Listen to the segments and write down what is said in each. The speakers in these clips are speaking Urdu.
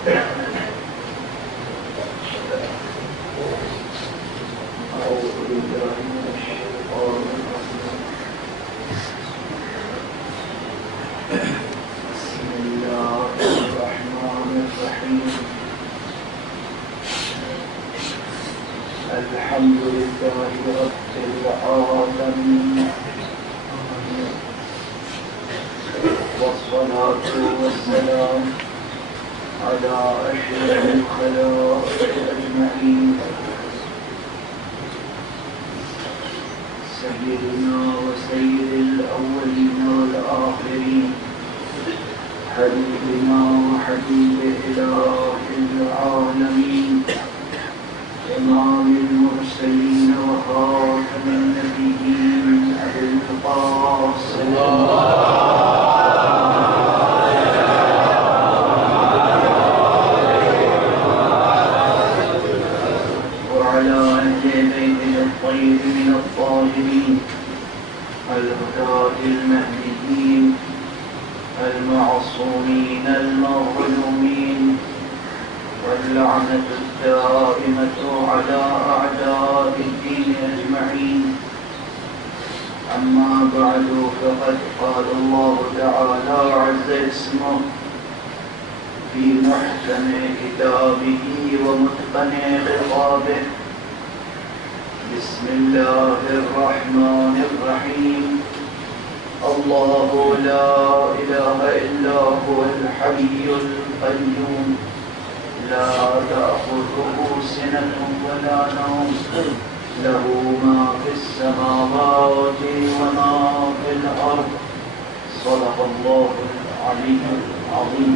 الحمد لله رب العالمين والصلاة والسلام على أشرف الخلائق أجمعين سيدنا وسيد الأولين والآخرين حبيبنا وحبيب إله العالمين إمام المرسلين وخاتم النبيين أبي القاسم وعلى أهل بيته الطيبين الطاهرين الهداة المهديين المعصومين المظلومين واللعنة الدائمة على أعداء الدين أجمعين. أما بعد فقد قال الله تعالى عز اسمه في محكم كتابه ومتقن خطابه. بسم الله الرحمن الرحيم. الله لا إله إلا هو الحي القيوم لا تأخذه سنة ولا نوم له ما في السماوات وما في الأرض. صدق الله العلي العظيم.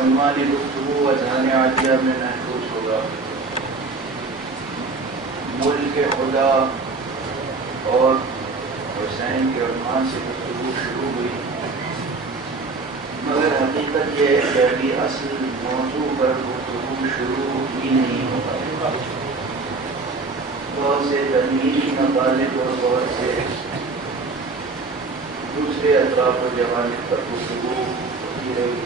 عنوانی گفتگو اذہان عالیہ میں محفوظ ہوگا. ملک خدا اور حسین کے عنوان سے گفتگو شروع ہوئی، مگر حقیقت یہ ہے کہ ابھی اصل موضوع پر گفتگو شروع ہی نہیں ہوگا. بہت سے تنویری مطالب اور بہت سے دوسرے اطراف و جوانب پر گفتگو ہوتی رہی.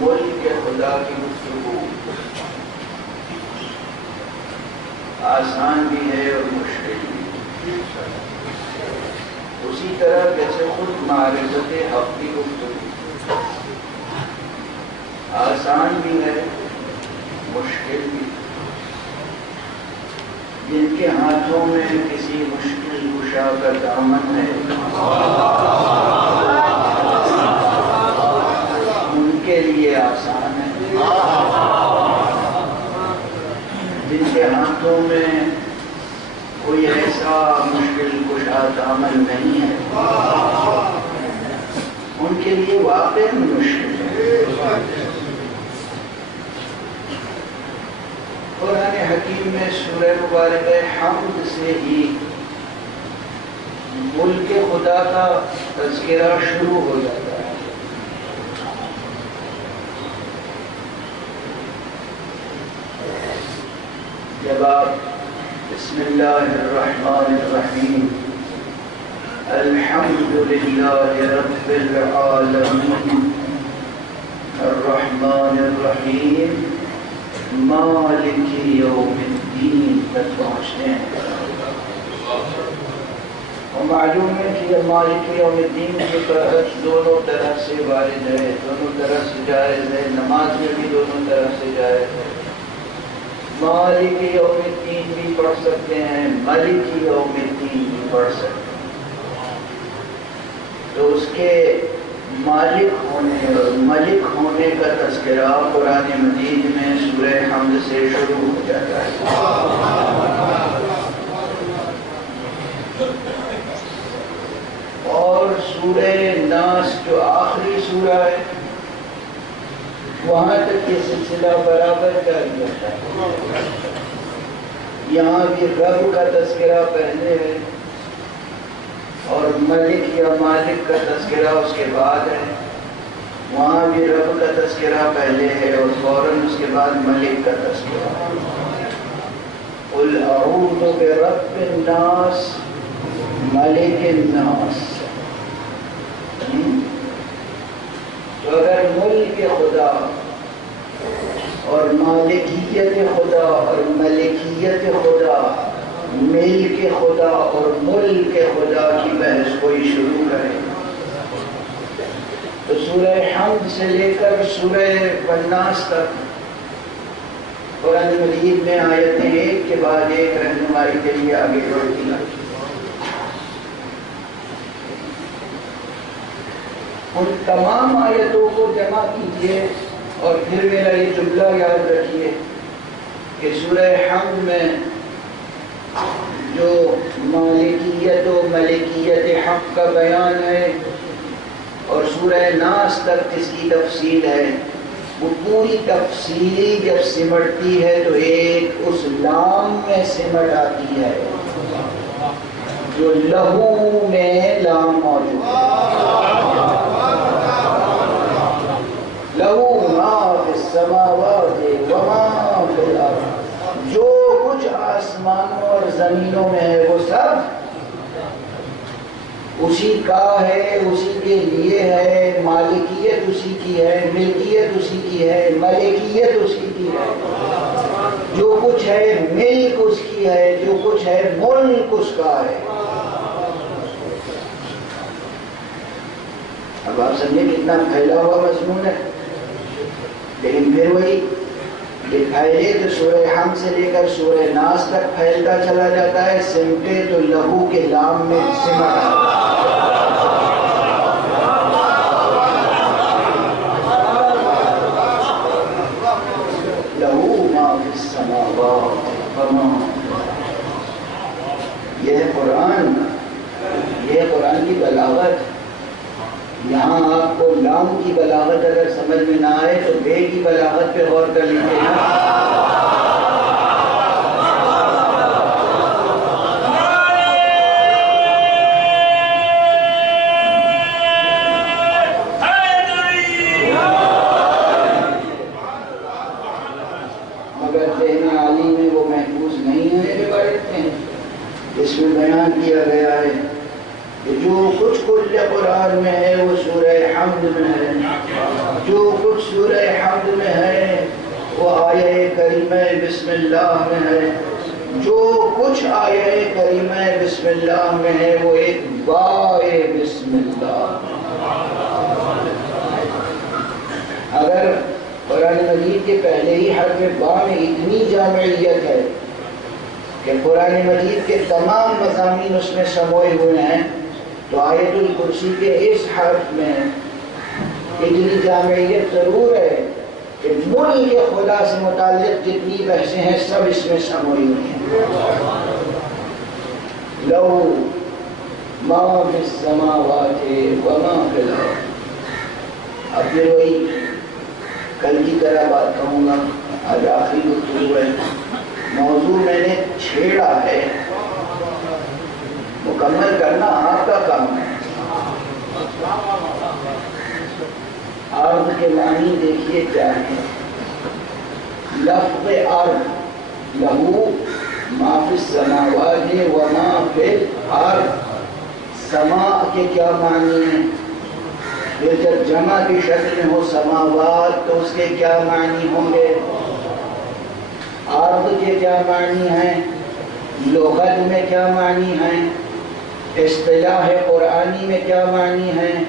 ملک کے خدا کی گفتگو آسان بھی ہے اور مشکل بھی. اسی طرح جیسے خود معرفت حق کی گفتگو آسان بھی ہے مشکل بھی. جن کے ہاتھوں میں کسی مشکل کشا کا دامن ہے ان کے لیے آسان ہے. جن کے ہاتھوں میں کوئی ایسا مشکل کشا دامن نہیں ہے ان کے لیے واقعی مشکل ہے. قرآن حکیم میں سورہ مبارکہ حمد سے ہی ملک خدا کا تذکرہ شروع ہو جاتا ہے. جب آپ بسم اللہ الرحمن الرحیم الحمد للہ رب العالمین الرحمن الرحیم مالک یوم الدین تک پہنچتے ہیں. اور معلوم ہے کہ یہ مالک یوم الدین کی طرح دونوں طرح سے وارد ہے، دونوں طرح سے جائز ہے. نماز میں بھی دونوں طرح سے جائز ہے. مالک یوم الدین بھی پڑھ سکتے ہیں، ملک یوم الدین بھی پڑھ سکتے ہیں. تو اس کے مالک ہونے اور ملک ہونے کا تذکرہ قرآن مجید میں سورہ حمد سے شروع ہو جاتا ہے۔ اور سورہ ناس جو آخری سورہ ہے وہاں تک یہ سلسلہ برابر جاری رہتا ہے۔ یہاں بھی رب کا تذکرہ پہلے ہے اور ملک یا مالک کا تذکرہ اس کے بعد ہے۔ وہاں بھی رب کا تذکرہ پہلے ہے اور فوراً اس کے بعد ملک کا تذکرہ۔ قل اعوذ برب الناس ملک الناس۔ تو اگر ملک خدا اور مالکیت خدا اور ملکیت خدا، ملک خدا اور ملک خدا کی بحث کوئی شروع کرے تو سورہ حمد سے لے کر سورہ الناس تک قرآن مجید میں آیتیں ایک کے بعد ایک رہنمائی کے لیے آگے بڑھتی ہیں۔ ان تمام آیتوں کو جمع کیجیے اور پھر میرا یہ جملہ یاد رکھیے کہ سورہ حمد میں جو مالکیت و ملکیت حق کا بیان ہے اور سورہ ناس تک جس کی تفصیل ہے، وہ پوری تفصیلی جب سمٹتی ہے تو ایک اس لام میں سمٹ آتی ہے جو لہو میں لام موجود ہے۔ لہو ما فی السماوات وما فی الارض، جو کچھ آسمانوں اور زمینوں میں ہے وہ سب اسی کا ہے، اسی کے لیے ہے، مالکیت اسی کی ہے، ملکیت اسی کی ہے، ملکیت اسی کی ہے، جو کچھ ہے ملک اس کی ہے، جو کچھ ہے ملک اس کا ہے۔ اب آپ سمجھیں کتنا پھیلا ہوا مضمون ہے، لیکن پھر وہی پھیلے تو سورہ حمد سے لے کر سورہ ناس تک پھیلتا چلا جاتا ہے، سمٹے تو لہو کے لام میں سمٹ آتا ہے۔ یہ قرآن، یہ قرآن کی بلاغت۔ یہاں آپ کو لام کی بلاغت اگر سمجھ میں نہ آئے تو بے کی بلاغت پہ غور کر لیجیے نا۔ مگر ذہن عالی میں وہ محفوظ نہیں ہے روایت میں۔ اس میں بیان کیا گیا ہے کہ جو کچھ کل قرآن میں ہے وہ سورہ حمد میں ہے، جو کچھ سورہ حمد میں ہے وہ آیہ کریمہ بسم اللہ میں ہے، جو کچھ آیہ کریمہ بسم اللہ میں ہے وہ ایک بائے بسم اللہ۔ اگر قرآن مجید کے پہلے ہی حرف با میں اتنی جامعیت ہے کہ قرآن مجید کے تمام مضامین اس میں سموئے ہوئے ہیں تو آیت الکرسی کے اس حرف میں اتنی جامعیت ضرور ہے کہ ملک خدا سے متعلق جتنی بحثیں ہیں سب اس میں سموئی ہوئی ہیں۔ لو ما فی السماوات وما فی الارض۔ اب پھر وہی کل کی طرح بات کہوں گا، آج آخری گفتگو ہے، موضوع میں نے چھیڑا ہے، مکمل کرنا آپ کا کام ہے۔ ارض کے معنی دیکھیے کیا ہے۔ لفظ ارض لہو ما فی السماوات وما فی الارض، سماء کے کیا معنی ہیں؟ یہ جب جمع کی شکل میں ہو سماوات تو اس کے کیا معنی ہوں گے؟ ارض کے کیا معنی ہیں؟ لغت میں کیا معنی ہیں؟ اصطلاح قرآنی میں کیا معنی ہیں؟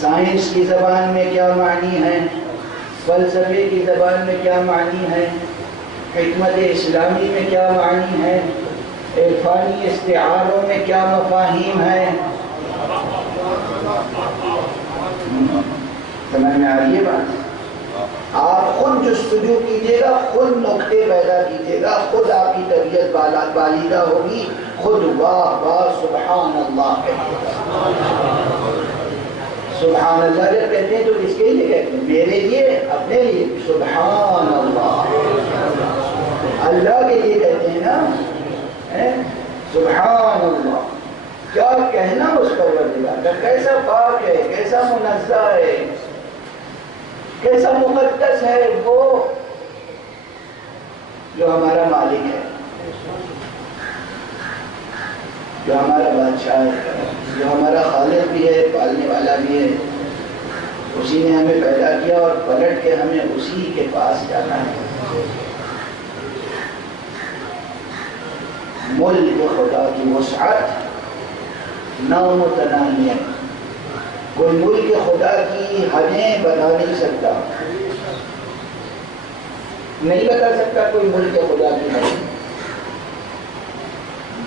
سائنس کی زبان میں کیا معنی ہیں؟ فلسفے کی زبان میں کیا معنی ہیں؟ حکمت اسلامی میں کیا معنی ہیں؟ عرفانی استعاروں میں کیا مفاہیم ہیں؟ سمجھ میں آ رہی ہے بات؟ آپ خود جستجو کیجیے گا، خود نقطے پیدا کیجیے گا، خود آپ کی طبیعت بالیدہ ہوگی، خود واہ واہ سبحان اللہ کہیے گا۔ سبحان اللہ جب کہتے ہیں تو کس کے لیے کہتے ہیں؟ میرے لیے، اپنے لیے؟ سبحان اللہ، اللہ کے لیے کہتے ہیں نا۔ سبحان اللہ، کیا کہنا اس پروردگار کا، کیسا پاک ہے، کیسا منزہ ہے، کیسا مقدس ہے وہ جو ہمارا مالک ہے، جو ہمارا بادشاہ ہے، جو ہمارا خالق بھی ہے، پالنے والا بھی ہے۔ اسی نے ہمیں پیدا کیا اور پلٹ کے ہمیں اسی کے پاس جانا ہے۔ ملک خدا کی وسعت نو متناہی ہے، کوئی ملک خدا کی حدیں بتا نہیں سکتا، نہیں بتا سکتا کوئی ملک خدا کی حدیں۔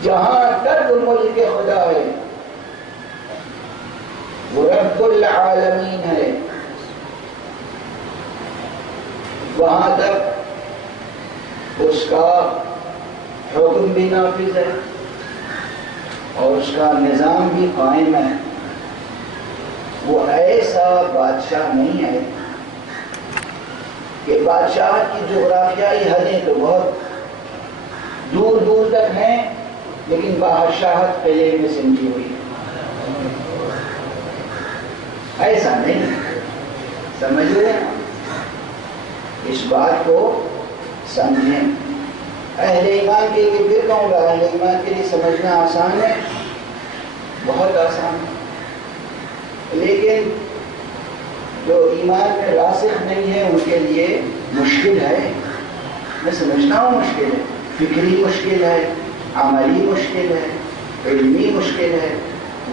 جہاں تک ملک خدا ہے وہ رب العالمین ہے، وہاں تک اس کا حکم بھی نافذ ہے اور اس کا نظام بھی قائم ہے۔ وہ ایسا بادشاہ نہیں ہے کہ بادشاہت کی جغرافیائی حدیں تو بہت دور دور تک ہیں لیکن بادشاہت قلعے میں سمجھی ہوئی ہے، ایسا نہیں۔ سمجھ رہے ہیں؟ اس بات کو سمجھیں۔ اہل ایمان کے لیے پھر کہوں گا، اہل ایمان کے لیے سمجھنا آسان ہے، بہت آسان ہے، لیکن جو ایمان میں راسخ نہیں ہے ان کے لیے مشکل ہے۔ میں سمجھتا ہوں مشکل ہے، فکری مشکل ہے، عملی مشکل ہے، علمی مشکل ہے،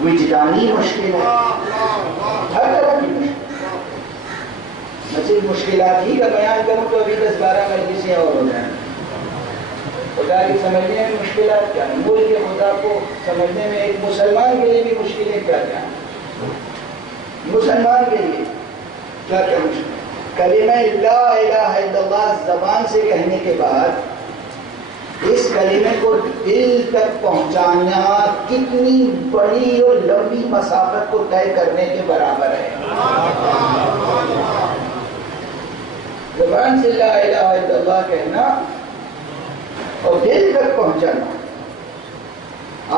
وجدانی مشکل ہے، ہر طرح کی مشکل۔ میں صرف مشکلات ہی کا بیان کروں تو ابھی 10-12 مجلسیں اور ہو جائیں۔ خدا کی سمجھنے میں مشکلات کیا ہیں، ملک خدا کو سمجھنے میں ایک مسلمان کے لیے بھی مشکلیں کیا ہیں، مسلمان کے لیے کیا کیا مشکل؟ کلمہ لا الہ الا اللہ زبان سے کہنے کے بعد اس کلمے کو دل تک پہنچانا کتنی بڑی اور لمبی مسافت کو طے کرنے کے برابر ہے۔ زبان سے لا الہ الا اللہ کہنا اور دل تک پہنچانا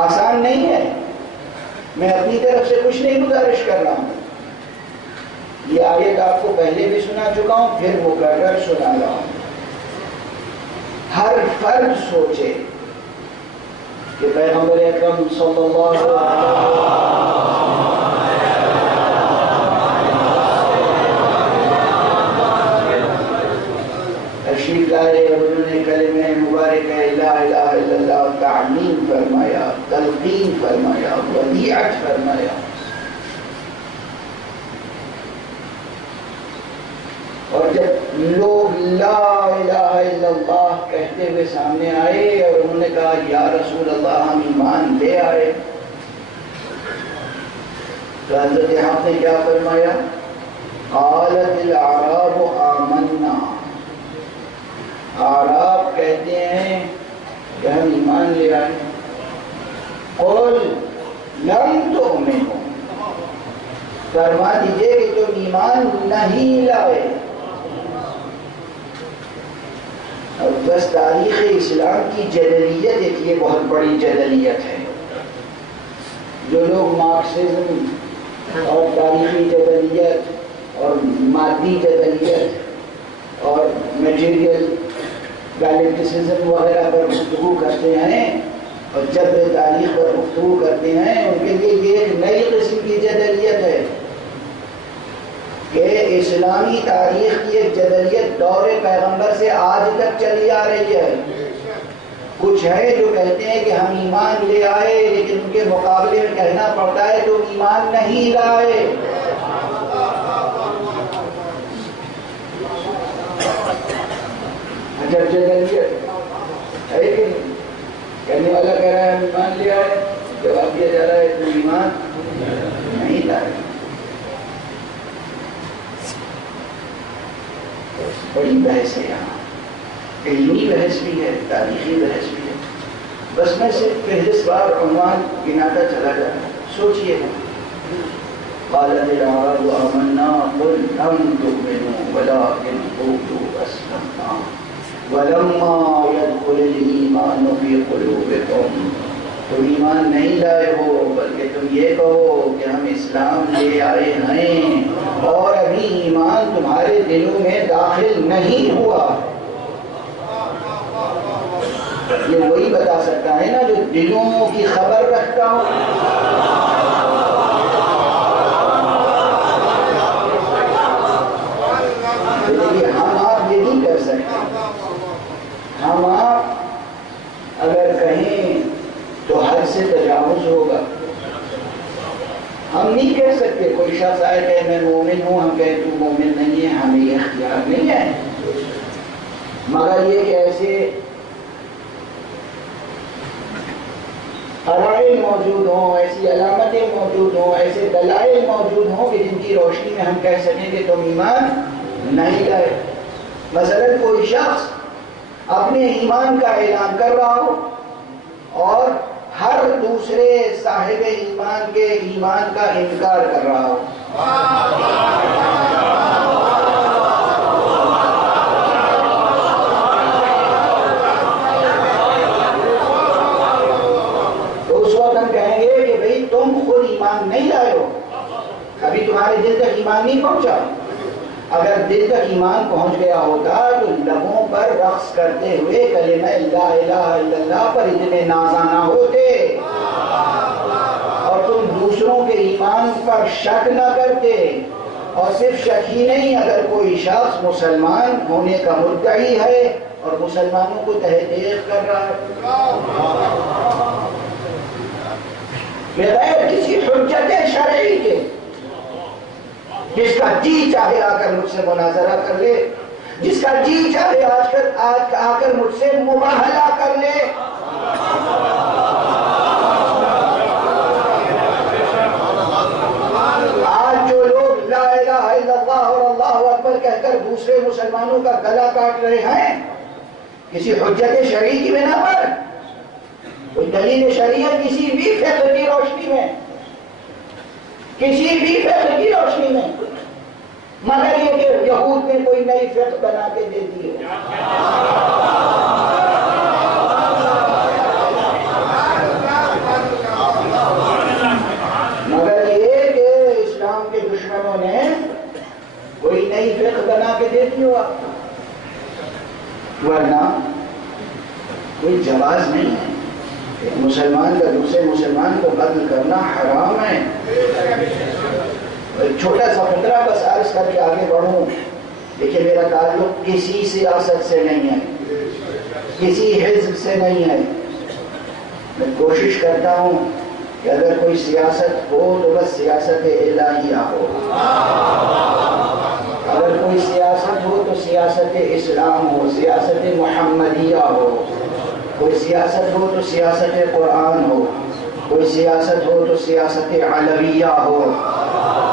آسان نہیں ہے۔ میں اپنی طرف سے کچھ نہیں گزارش کر رہا ہوں، یہ آیت آپ کو پہلے بھی سنا چکا ہوں، پھر مکرر سنا رہا ہوں۔ ہر فرد سوچے کہ پیغمبر اکرم صلی اللہ علیہ وسلم تشریف لائے اور انہوں نے کلمہ مبارکہ لا الہ الا اللہ تعلیم فرمایا، تلقین فرمایا، ودیعت فرمایا، اور جب لوگ لا الہ الا اللہ کہتے ہوئے سامنے آئے اور انہوں نے کہا یا رسول اللہ ہم ایمان لے آئے، تو حضرت حق نے کیا فرمایا؟ قالت الاعراب آمنا، اعراب کہتے ہیں کہ ہم ایمان لے آئے۔ قل لم تؤمنوا، فرما دیجئے کہ تم ایمان نہیں لائے۔ اور بس تاریخ اسلام کی جدلیت ایک یہ بہت بڑی جدلیت ہے۔ جو لوگ مارکسزم اور تاریخی جدلیت اور مادی جدلیت اور میٹیریل ڈائلیکٹسزم وغیرہ پر گفتگو کرتے ہیں اور جبر تاریخ پر گفتگو کرتے ہیں، ان کے لیے یہ ایک نئی قسم کی جدلیت ہے کہ اسلامی تاریخ کی ایک جدلیت دور پیغمبر سے آج تک چلی آ رہی ہے۔ کچھ ہے جو کہتے ہیں کہ ہم ایمان لے آئے، لیکن ان کے مقابلے میں کہنا پڑتا ہے تو ایمان نہیں لائے۔ جب جدلیت ہے کہ کہنے والا کہہ رہا ہے ہم ایمان لے آئے، جواب دیا جا رہا ہے تو ایمان نہیں لائے۔ بڑی بحث ہے یہاں، علمی بحث بھی ہے، تاریخی بحث بھی ہے. بس میں صرف فہرست بار عنوان گناتا چلا جا رہا. سوچئے گا قالت الأعراب آمنا قل لم تؤمنوا ولكن قولوا أسلمنا ولما يدخل الإيمان في قلوبكم. تم ایمان نہیں لائے ہو بلکہ تم یہ کہو کہ ہم اسلام لے آئے ہیں اور ابھی ایمان تمہارے دلوں میں داخل نہیں ہوا. یہ وہی بتا سکتا ہے نا جو دلوں کی خبر رکھتا ہو. ہم آپ یہ نہیں کر سکتے. ہم آپ اگر کہیں تو حد سے تجاوز ہوگا. ہم نہیں کہہ سکتے کوئی شخص آئے کہ میں مومن ہوں، ہم کہیں تو مومن نہیں ہے. ہمیں یہ اختیار نہیں ہے. مگر یہ کہ ایسے قرائن موجود ہوں، ایسی علامتیں موجود ہوں، ایسے دلائل موجود ہوں کہ جن کی روشنی میں ہم کہہ سکیں کہ تم ایمان نہیں لائے. مثلا کوئی شخص اپنے ایمان کا اعلان کر رہا ہو اور ہر دوسرے صاحب ایمان کے ایمان کا انکار کر رہا ہو. تو اس وقت ہم کہیں گے کہ بھئی تم خود ایمان نہیں لائے ہو، ابھی تمہارے دل تک ایمان نہیں پہنچا. اگر دل تک ایمان پہنچ گیا ہوتا تو لبوں پر رقص کرتے ہوئے کلمہ لا الہ الا اللہ پر اتنے نازاں نہ ہوتے اور تم دوسروں کے ایمان پر شک نہ کرتے. اور صرف شک ہی نہیں، اگر کوئی شخص مسلمان ہونے کا مدعی ہے اور مسلمانوں کو تحقیق کر رہا ہے بغیر کسی حجت شرعی کے، جس کا جی چاہے آ کر مجھ سے مناظرہ کر لے، جس کا جی چاہے آ کر مجھ سے مباہلہ کر لے، آج جو لوگ لا الہ الا اللہ اور اللہ اکبر کہہ کر دوسرے مسلمانوں کا گلا کاٹ رہے ہیں کسی حجت شرعی کی بنا پر، کوئی دلیل شریعت کسی بھی فقہ کی روشنی میں، کسی بھی فقہ کی روشنی میں، مگر یہ کہ یہود نے کوئی نئی فقہ بنا کے دے دی ہے. مگر یہ کہ اسلام کے دشمنوں نے کوئی نئی فقہ بنا کے دے دی ہوا، ورنہ کوئی جواز نہیں ہے. مسلمان کا دوسرے مسلمان کو قتل کرنا حرام ہے. ایک چھوٹا سا فقرہ بس عرض کر کے آگے بڑھوں. دیکھیں میرا تعلق کسی سیاست سے نہیں ہے، کسی حزب سے نہیں ہے. میں کوشش کرتا ہوں کہ اگر کوئی سیاست ہو تو بس سیاست الہیہ ہو، اگر کوئی سیاست ہو تو سیاست اسلام ہو، سیاست محمدیہ ہو. کوئی سیاست ہو تو سیاست قرآن ہو، کوئی سیاست ہو تو سیاست علویہ ہو،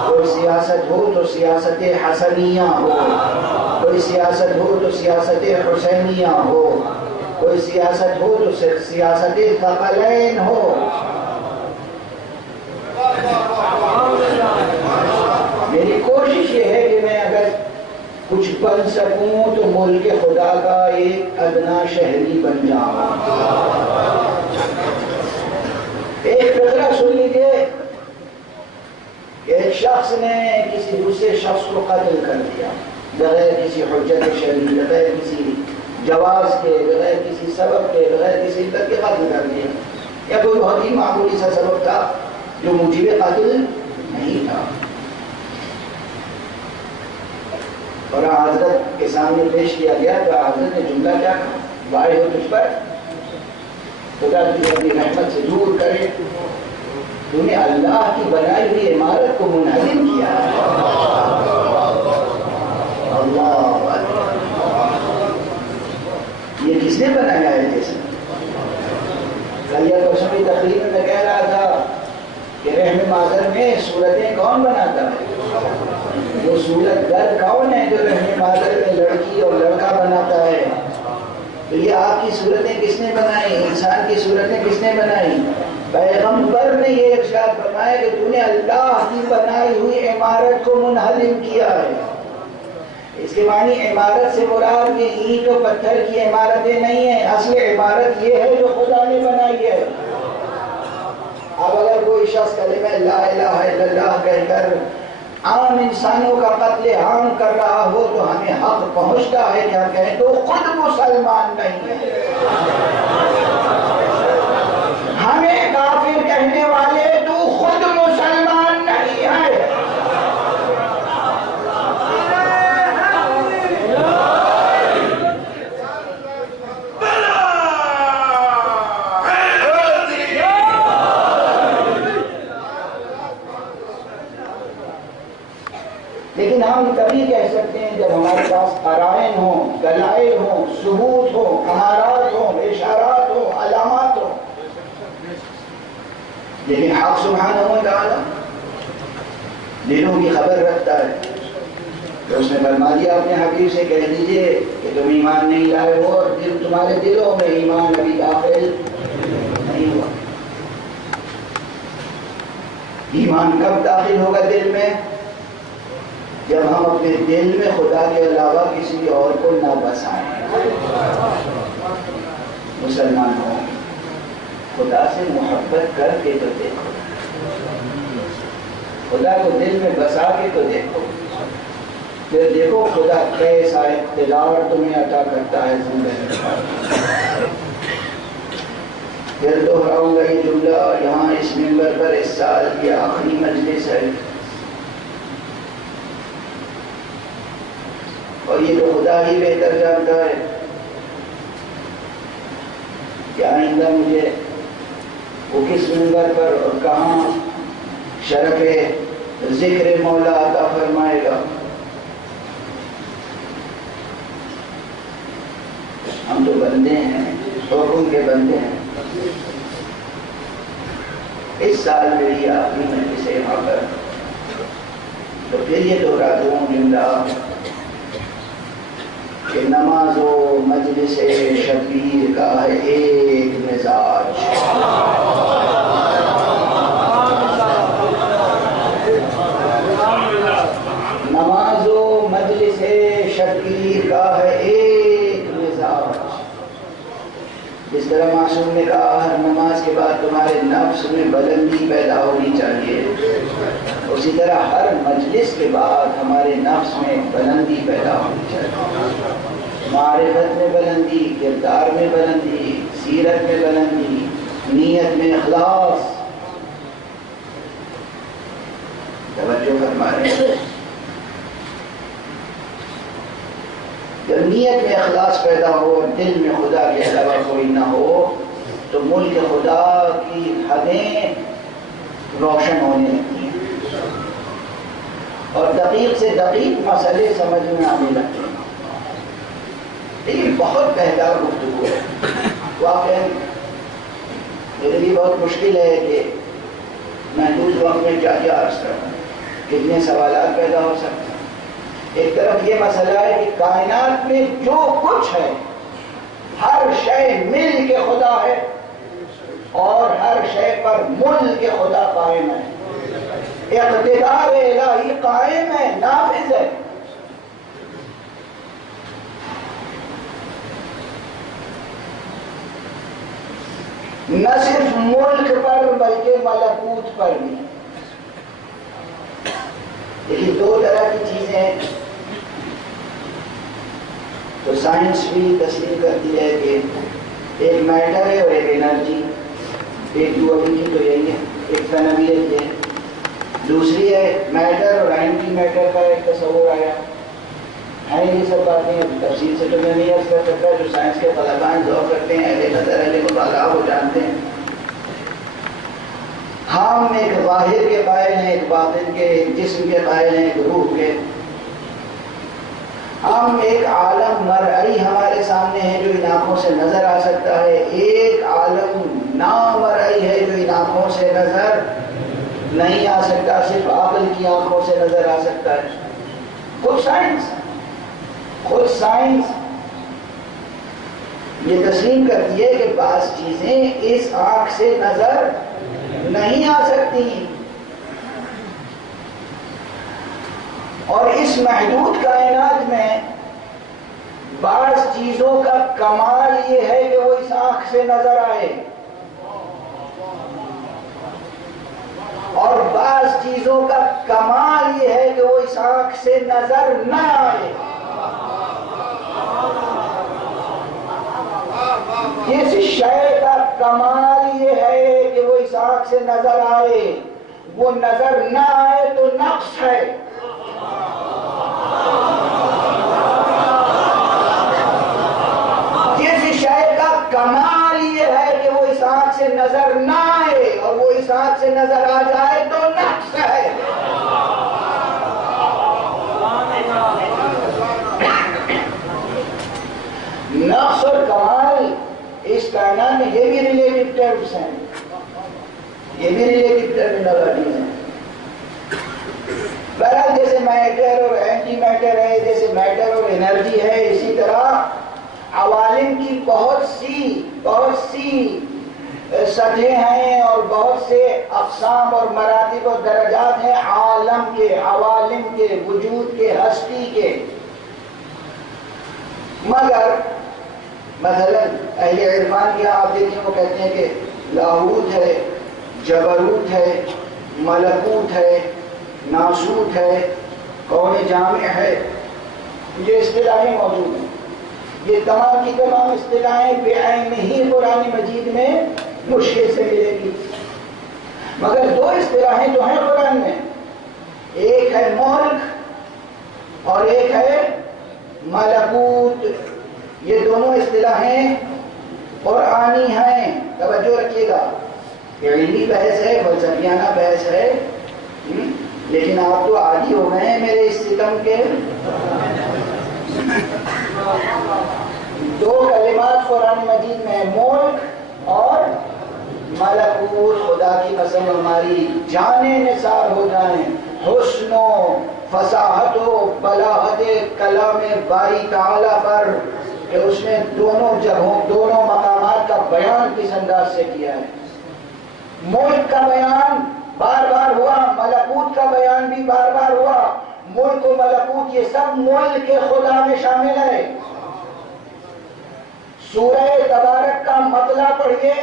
کوئی سیاست ہو تو سیاست حسنیہ ہو، کوئی سیاست ہو تو سیاست حسینیہ ہو، کوئی سیاست ہو تو سیاست ثقلین ہو. میری کوشش یہ ہے کہ میں اگر کچھ بن سکوں تو ملک خدا کا ایک ادنا شہری بن جاؤں. ایک فقرہ سن لیجیے. ایک شخص نے کسی دوسرے شخص کو قتل کر دیا بغیر کسی حجت شرعی، بغیر کسی جواز کے، بغیر کسی سبب کے، بغیر کسی علت کے قتل کر دیا. یا کوئی بہت ہی معمولی سا سبب تھا جو موجب قتل نہیں تھا. اور حضرت کے سامنے پیش کیا گیا تو حضرت نے جملہ کیا کہا؟ وائے ہو تجھ پر خدا تجھے اپنی رحمت سے دور کرے، تو نے اللہ کی بنائی ہوئی عمارت کو منہدم کیا. اللہ یہ کس نے بنایا ہے؟ جیسے کل یا پرسوں کی تقریر میں کہہ رہا تھا کہ رحم مادر میں صورتیں کون بناتا ہے؟ وہ صورت گر کون ہے جو رہنے مادر میں لڑکی اور لڑکا بناتا ہے؟ تو یہ آپ کی صورتیں کس نے بنائی؟ انسان کی صورتیں کس نے بنائی؟ پیغمبر نے یہ ارشاد فرمایا کہ تو نے اللہ کی بنائی ہوئی عمارت کو منہدم کیا ہے۔ اس کے معنی عمارت سے مراد یہ اینٹ و پتھر کی عمارتیں نہیں ہیں، اصل عمارت یہ ہے جو خدا نے بنائی ہے۔ اب اگر کوئی شخص کلمہ لا الہ الا اللہ کہہ کر عام انسانوں کا قتل عام کر رہا ہو تو ہمیں حق پہنچتا ہے کہ ہم کہیں تو خود مسلمان نہیں ہے۔ ہمیں کافر کہنے والے تو خود مسلمان نہیں ہے۔ لیکن ہم کبھی کہہ سکتے ہیں جب ہمارے پاس قرائن ہوں، دلائل ہوں، ثبوت ہوں، امارات ہوں، اشارات ہوں، علامات ہوں، لیکن حق سبحانہ و تعالی دلوں کی خبر رکھتا ہے۔ تو اس نے فرما دیا اپنے حبیب سے کہہ دیجئے کہ تم ایمان نہیں لائے ہو اور تمہارے دلوں میں ایمان ابھی داخل نہیں ہوا۔ ایمان کب داخل ہوگا دل میں؟ جب ہم اپنے دل میں خدا کے علاوہ کسی اور کو نہ بسائیں۔ مسلمانوں، خدا سے محبت کر کے تو دیکھو، خدا کو دل میں بسا کے تو دیکھو، پھر دیکھو خدا کیسا اقتدار تمہیں عطا کرتا ہے زندگی میں۔ پھر دوہراؤں گا یہ جملہ، یہاں اس منبر پر اس سال کی آخری مجلس ہے، اور یہ تو خدا ہی بہتر جانتا ہے کہ آئندہ مجھے وہ کس منبر پر اور کہاں شرف ذکر مولا عطا فرمائے گا۔ ہم تو بندے ہیں، حکم کے بندے ہیں۔ اس سال میری آخری مجلس ہے یہاں پر، تو پھر یہ دوہرا دوں جملہ کہ نماز و مجلس شبیر کا ہے ایک مزاج۔ نماز و مجلس شبیر کا ہے ایک مزاج۔ جس طرح معصوم نے کہا ہر نماز کے بعد تمہارے نفس میں بلندی پیدا ہونی چاہیے، اسی طرح ہر مجلس کے بعد ہمارے نفس میں بلندی پیدا ہونی چاہیے۔ معرفت میں بلندی، کردار میں بلندی، سیرت میں بلندی، نیت میں اخلاص۔ توجہ فرمائیں، جب نیت میں اخلاص پیدا ہو اور دل میں خدا کے علاوہ کوئی نہ ہو تو ملک خدا کی حدیں روشن ہونے لگتی ہیں اور دقیق سے دقیق مسئلے سمجھ میں آنے لگتے ہیں۔ لیکن بہت بہتر گفتگو ہے، واقعی میرے لیے بہت مشکل ہے کہ محدود وقت میں کیا کیا عرض کروں، کتنے سوالات پیدا ہو سکتے ہیں۔ ایک طرف یہ مسئلہ ہے کہ کائنات میں جو کچھ ہے ہر شے مل کے خدا ہے اور ہر شے پر مل کے خدا قائم ہے۔ اقتدار الہی قائم ہے، نافذ ہے۔ نہ صرف ملک پر بلکہ ملکوت پر بھی۔ لیکن دو طرح کی چیزیں تو سائنس بھی تسلیم کرتی ہے کہ ایک میٹر ہے اور ایک انرجی، ایک ڈوئلٹی تو یہی ہے، ایک فینومیت یہ ہے، دوسری ہے میٹر اور اینٹی میٹر کا ایک تصور آیا ہے۔ یہ سب باتیں تفصیل سے تو میں نہیں عرض کر سکتا، جو سائنس کے طلباء ذوق کرتے ہیں، اہل نظر اہل مطالعہ وہ جانتے ہیں۔ ہم ایک ظاہر کے قائل ہیں، ایک باطن کے، ایک جسم کے قائل ہیں، ایک روح کے۔ ہم ایک عالم مرئی ہمارے سامنے ہے جو ان آنکھوں سے نظر آ سکتا ہے، ایک عالم نامرئی ہے جو ان آنکھوں سے نظر نہیں آ سکتا، صرف عقل کی آنکھوں سے نظر آ سکتا ہے. خود سائنس یہ تسلیم کرتی ہے کہ بعض چیزیں اس آنکھ سے نظر نہیں آ سکتی، اور اس محدود کائنات میں بعض چیزوں کا کمال یہ ہے کہ وہ اس آنکھ سے نظر آئے، اور بعض چیزوں کا کمال یہ ہے کہ وہ اس آنکھ سے نظر نہ آئے. جس شے کا کمال یہ ہے کہ وہ اس آنکھ سے نظر آئے، وہ نظر نہ آئے تو نقص ہے. جس شے کا کمال یہ ہے کہ وہ اس آنکھ سے نظر نہ آئے اور وہ اس آنکھ سے نظر آ جائے تو نقص ہے. نقص اور کمال اس کائنات میں یہ بھی ریلیٹیو ٹرمز ہیں، یہ بھی ریلیٹیو ٹرمینالوجی ہیں. بہرحال جیسے میٹر اور اینٹی میٹر ہے، جیسے میٹر اور انرجی ہے، اسی طرح عوالم کی بہت سی سطحیں ہیں اور بہت سے اقسام اور مراتب اور درجات ہیں عالم کے، عوالم کے، وجود کے، ہستی کے. مگر مثلا اہل عرفان کیا آپ دیکھیں وہ کہتے ہیں کہ لاہوت ہے، جبروت ہے، ملکوت ہے، ناسوت ہے، کون جامع ہے. یہ اصطلاحیں موجود ہیں. یہ تمام کی تمام اصطلاحیں بعین ہی قرآن مجید میں مشکل سے ملے گی، مگر دو اصطلاحیں جو ہیں قرآن میں، ایک ہے ملک اور ایک ہے ملکوت. یہ دونوں اصطلاحیں قرآنی ہیں. توجہ رکھیے گا، یہ علمی بحث ہے، فلسفیانہ بحث ہے، لیکن آپ تو عادی ہو گئے ہیں میرے اس ستم کے. دو کلمات قرآن مجید میں، ملک اور ملکوت. خدا کی قسم ہماری جانیں نثار ہو جائیں حسن و فصاحت و بلاغت کلام باری تعالی پر کہ اس نے دونوں جگہوں، دونوں مقامات کا بیان کس انداز سے کیا ہے. ملک کا بیان بار بار ہوا، ملکوت کا بیان بھی بار بار ہوا. ملک و ملکوت یہ سب ملک کے خدا میں شامل ہے. سورہ تبارک کا مطلع پڑھیے،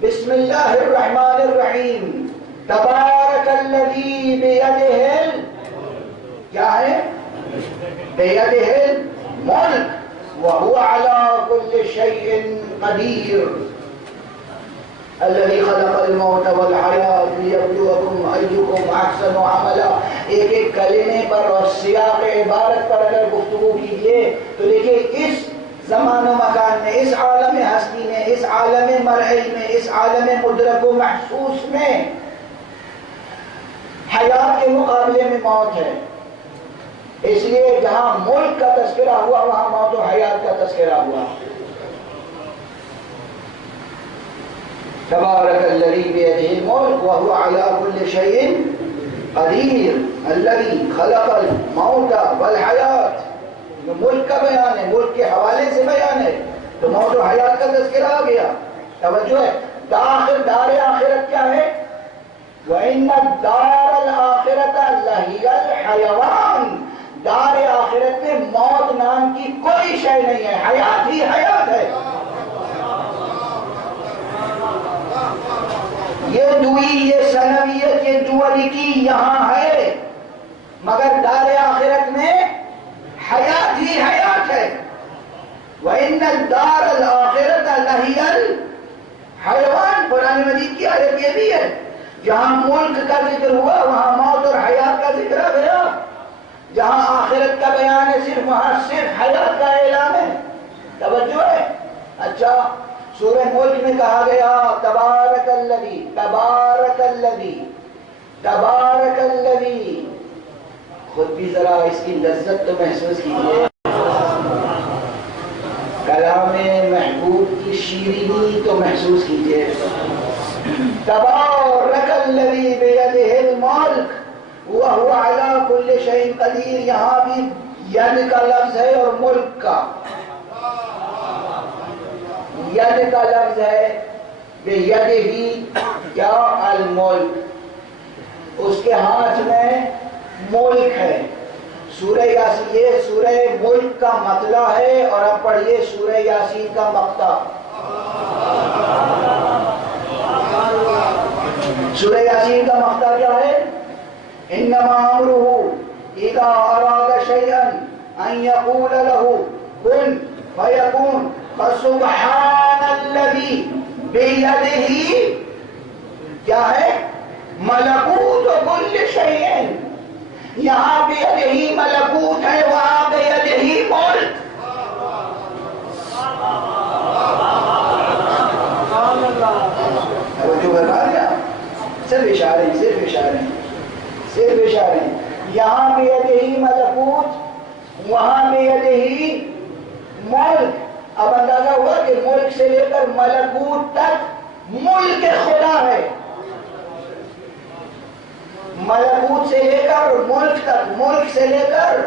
بسم اللہ الرحمن الرحیم. تبارک الذی بیدہ کیا ہے؟ بیدہ الملک وهو على كل شيء قدير الذي خلق الموت والحياة ليبلوكم أيكم أحسن عملا. ایک ایک کلمے پر اور سیاق عبارت پر اگر گفتگو کیجیے تو دیکھیے اس زمان و مکان میں، اس عالم ہستی میں، اس عالم مرئی میں، اس عالم مدرک و محسوس میں حیات کے مقابلے میں موت ہے. اس لیے جہاں ملک کا تذکرہ ہوا وہاں موت و حیات کا تذکرہ ہوا. تبارک الذی بیدہ الملک وهو على كل شيء قدیر الذی خلق الموت والحیات. ملک کا بیان ہے، ملک کے حوالے سے بیان ہے تو موت و حیات کا تذکرہ آ گیا. توجہ ہے. دار آخرت کیا ہے؟ وَإِنَّ الدَّارَ الْآخِرَةَ لَهِيَ الْحَيَوَانِ. دار آخرت میں موت نام کی کوئی شے نہیں ہے، حیات ہی حیات ہے. یہ دوئی، یہ سنویت، یہ ڈولیٹی یہاں ہے، مگر دار آخرت میں حیات ہی حیات ہے. وَإِنَّ الدَّارَ الْآخِرَةَ لَهِيَ الْحَيَوَانِ. قرآن مجید کی آیت یہ بھی ہے، جہاں ملک کا ذکر ہوا وہاں موت اور حیات کا ذکر آ گیا. جہاں آخرت کا بیان ہے صرف وہاں صرف حیات کا اعلان ہے. توجہ ہے. اچھا، سورہ ملک میں کہا گیا تبارک الذی، تبارک الذی، تبارک الذی. خود بھی ذرا اس کی لذت تو محسوس کیجیے. کلام محبوب کی شیرینی تو محسوس کیجیے. تبارک الذی وَهُوَ عَلَى كُلِّ شَيْءٍ قَدِيرٌ، یہاں بھی ید کا لفظ ہے اور ملک کا. ید کا لفظ ہے بِيَدِهِ کیا الملک، اس کے ہاتھ میں ملک ہے. سورہ یاسین یہ سورہ ملک کا مطلع ہے، اور اب پڑھیے سورہ یاسین کا مقطع. سورہ یاسین کا مقطع کیا ہے؟ انما امرہ اذا اراد شیئا ان یقول له کن فیکون. فسبحان الذی بیدہ کیا ہے؟ ملکوت کل شیء. یہاں بیدہ ملکوت ہے، وہاں بیدہ ملک. صرف اشارے صرف اشارے صرف اشارے. یہاں بیدہ ملکوت، وہاں بیدہ ملک. اب اندازہ ہوا کہ ملک سے لے کر ملکوت تک ملک خدا ہے. ملکوت سے لے کر ملک تک، ملک سے لے کر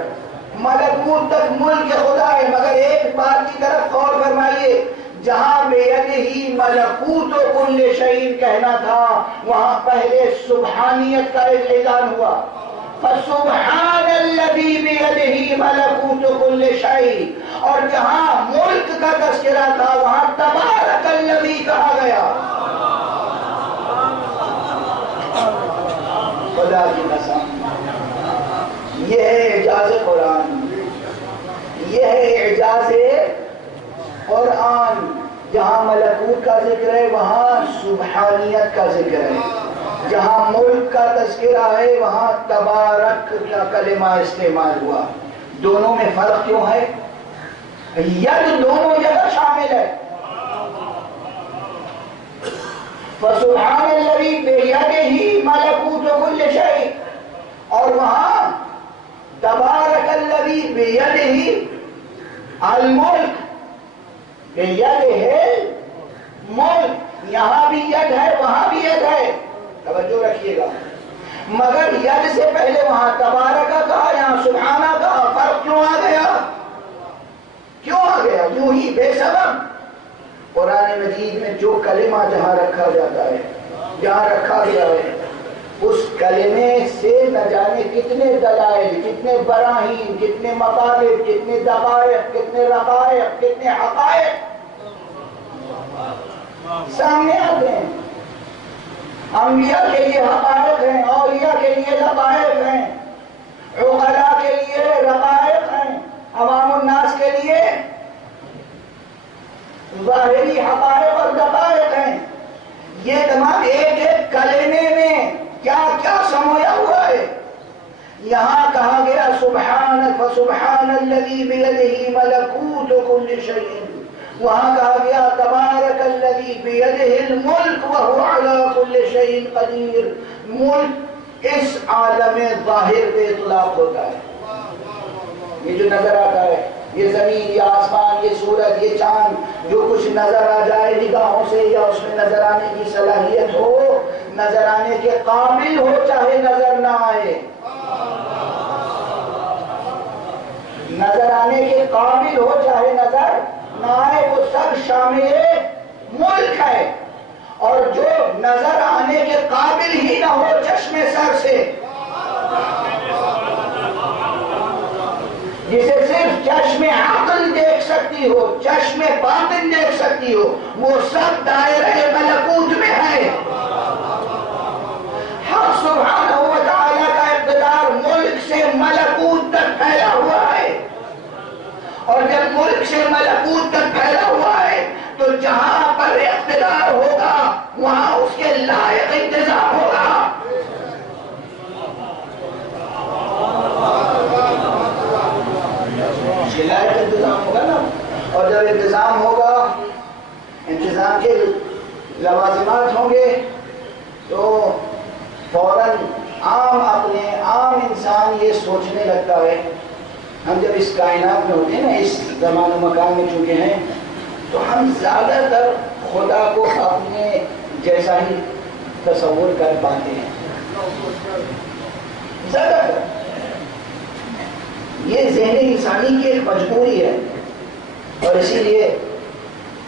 ملکوت تک ملک خدا ہے. مگر ایک بات کی طرف غور فرمائیے، جہاں بیدہ ملکوت کل شیء کہنا تھا، وہاں پہلے سبحانیت کا ایک اعلان ہوا. فسبحان الذی بیدہ ملکوت کل شیء. اور جہاں ملک کا تذکرہ تھا، وہاں تبارک الذی کہا گیا. خدا کی قسم، یہ ہے اعجاز قرآن، یہ ہے اعجاز قرآن. جہاں ملکوت کا ذکر ہے وہاں سبحانیت کا ذکر ہے، جہاں ملک کا تذکرہ ہے وہاں تبارک کا کلمہ استعمال ہوا. دونوں میں فرق کیوں ہے؟ ید دونوں جگہ شامل ہے. فسبحان الذی بیدہ ملکوت کل شیء، اور وہاں تبارک الذی بیدہ الملک. ید ہے ملک، یہاں بھی ید ہے وہاں بھی ید ہے. توجہ رکھیے گا. مگر ید سے پہلے وہاں تبارکہ کہا، یہاں سبحانہ کہا. فرق کیوں آ گیا؟ کیوں آ گیا؟ یوں ہی بے سبب. قرآن مجید میں جو کلمہ جہاں رکھا جاتا ہے، جہاں رکھا گیا ہے، اس کلمے سے نہ جانے کتنے دلائل، کتنے براہین، کتنے مطالب، کتنے دقائق، کتنے رقائق، کتنے حقائق سامنے آتے ہیں. انبیاء کے لیے حقائق ہیں، اولیاء کے لیے رقائق ہیں، عقلاء کے لیے رقائق ہیں، عوام الناس کے لیے ظاہری حقائق اور دقائق ہیں. یہ تمام ایک ایک کلمے میں کیا کیا سمویا ہوا ہے. یہاں کہا گیا سبحان فسبحان الذی بیدہ ملکوت کل شیء. وہاں کہا گیا تبارک الذی بیدہ الملک وہو علی کل شیء قدیر. ملک اس عالم ظاہر پہ اطلاق ہوتا ہے. یہ جو نظر آتا ہے، یہ زمین، یہ آسمان، یہ سورج، یہ چاند، جو کچھ نظر آ جائے نگاہوں سے، یا اس میں نظر آنے کی صلاحیت ہو، نظر آنے کے قابل ہو، چاہے نظر نہ آئے، نظر آنے کے قابل ہو چاہے نظر نہ آئے، وہ سب شامل ملک ہے. اور جو نظر آنے کے قابل ہی نہ ہو چشم سر سے، جسے صرف چشم عقل دیکھ سکتی ہو، چشم باطن دیکھ سکتی ہو، وہ سب دائرہ ملکوت میں ہے. حق سبحانہ و تعالیٰ کا اقتدار ملک سے ملکوت تک پھیلا ہوا ہے. اور جب ملک سے ملکوت تک پھیلا ہوا ہے تو جہاں پر اقتدار ہوگا وہاں اس کے لائق انتظام ہوگا. لائق انتظام ہوگا نا. اور جب انتظام ہوگا، انتظام کے لوازمات ہوں گے، تو فوراً عام انسان یہ سوچنے لگتا ہے. ہم جب اس کائنات میں ہوتے ہیں نا، اس زمان و مکان میں چونکہ ہیں، تو ہم زیادہ تر خدا کو اپنے جیسا ہی تصور کر پاتے ہیں. زیادہ تر یہ ذہن انسانی کی ایک مجبوری ہے. اور اسی لیے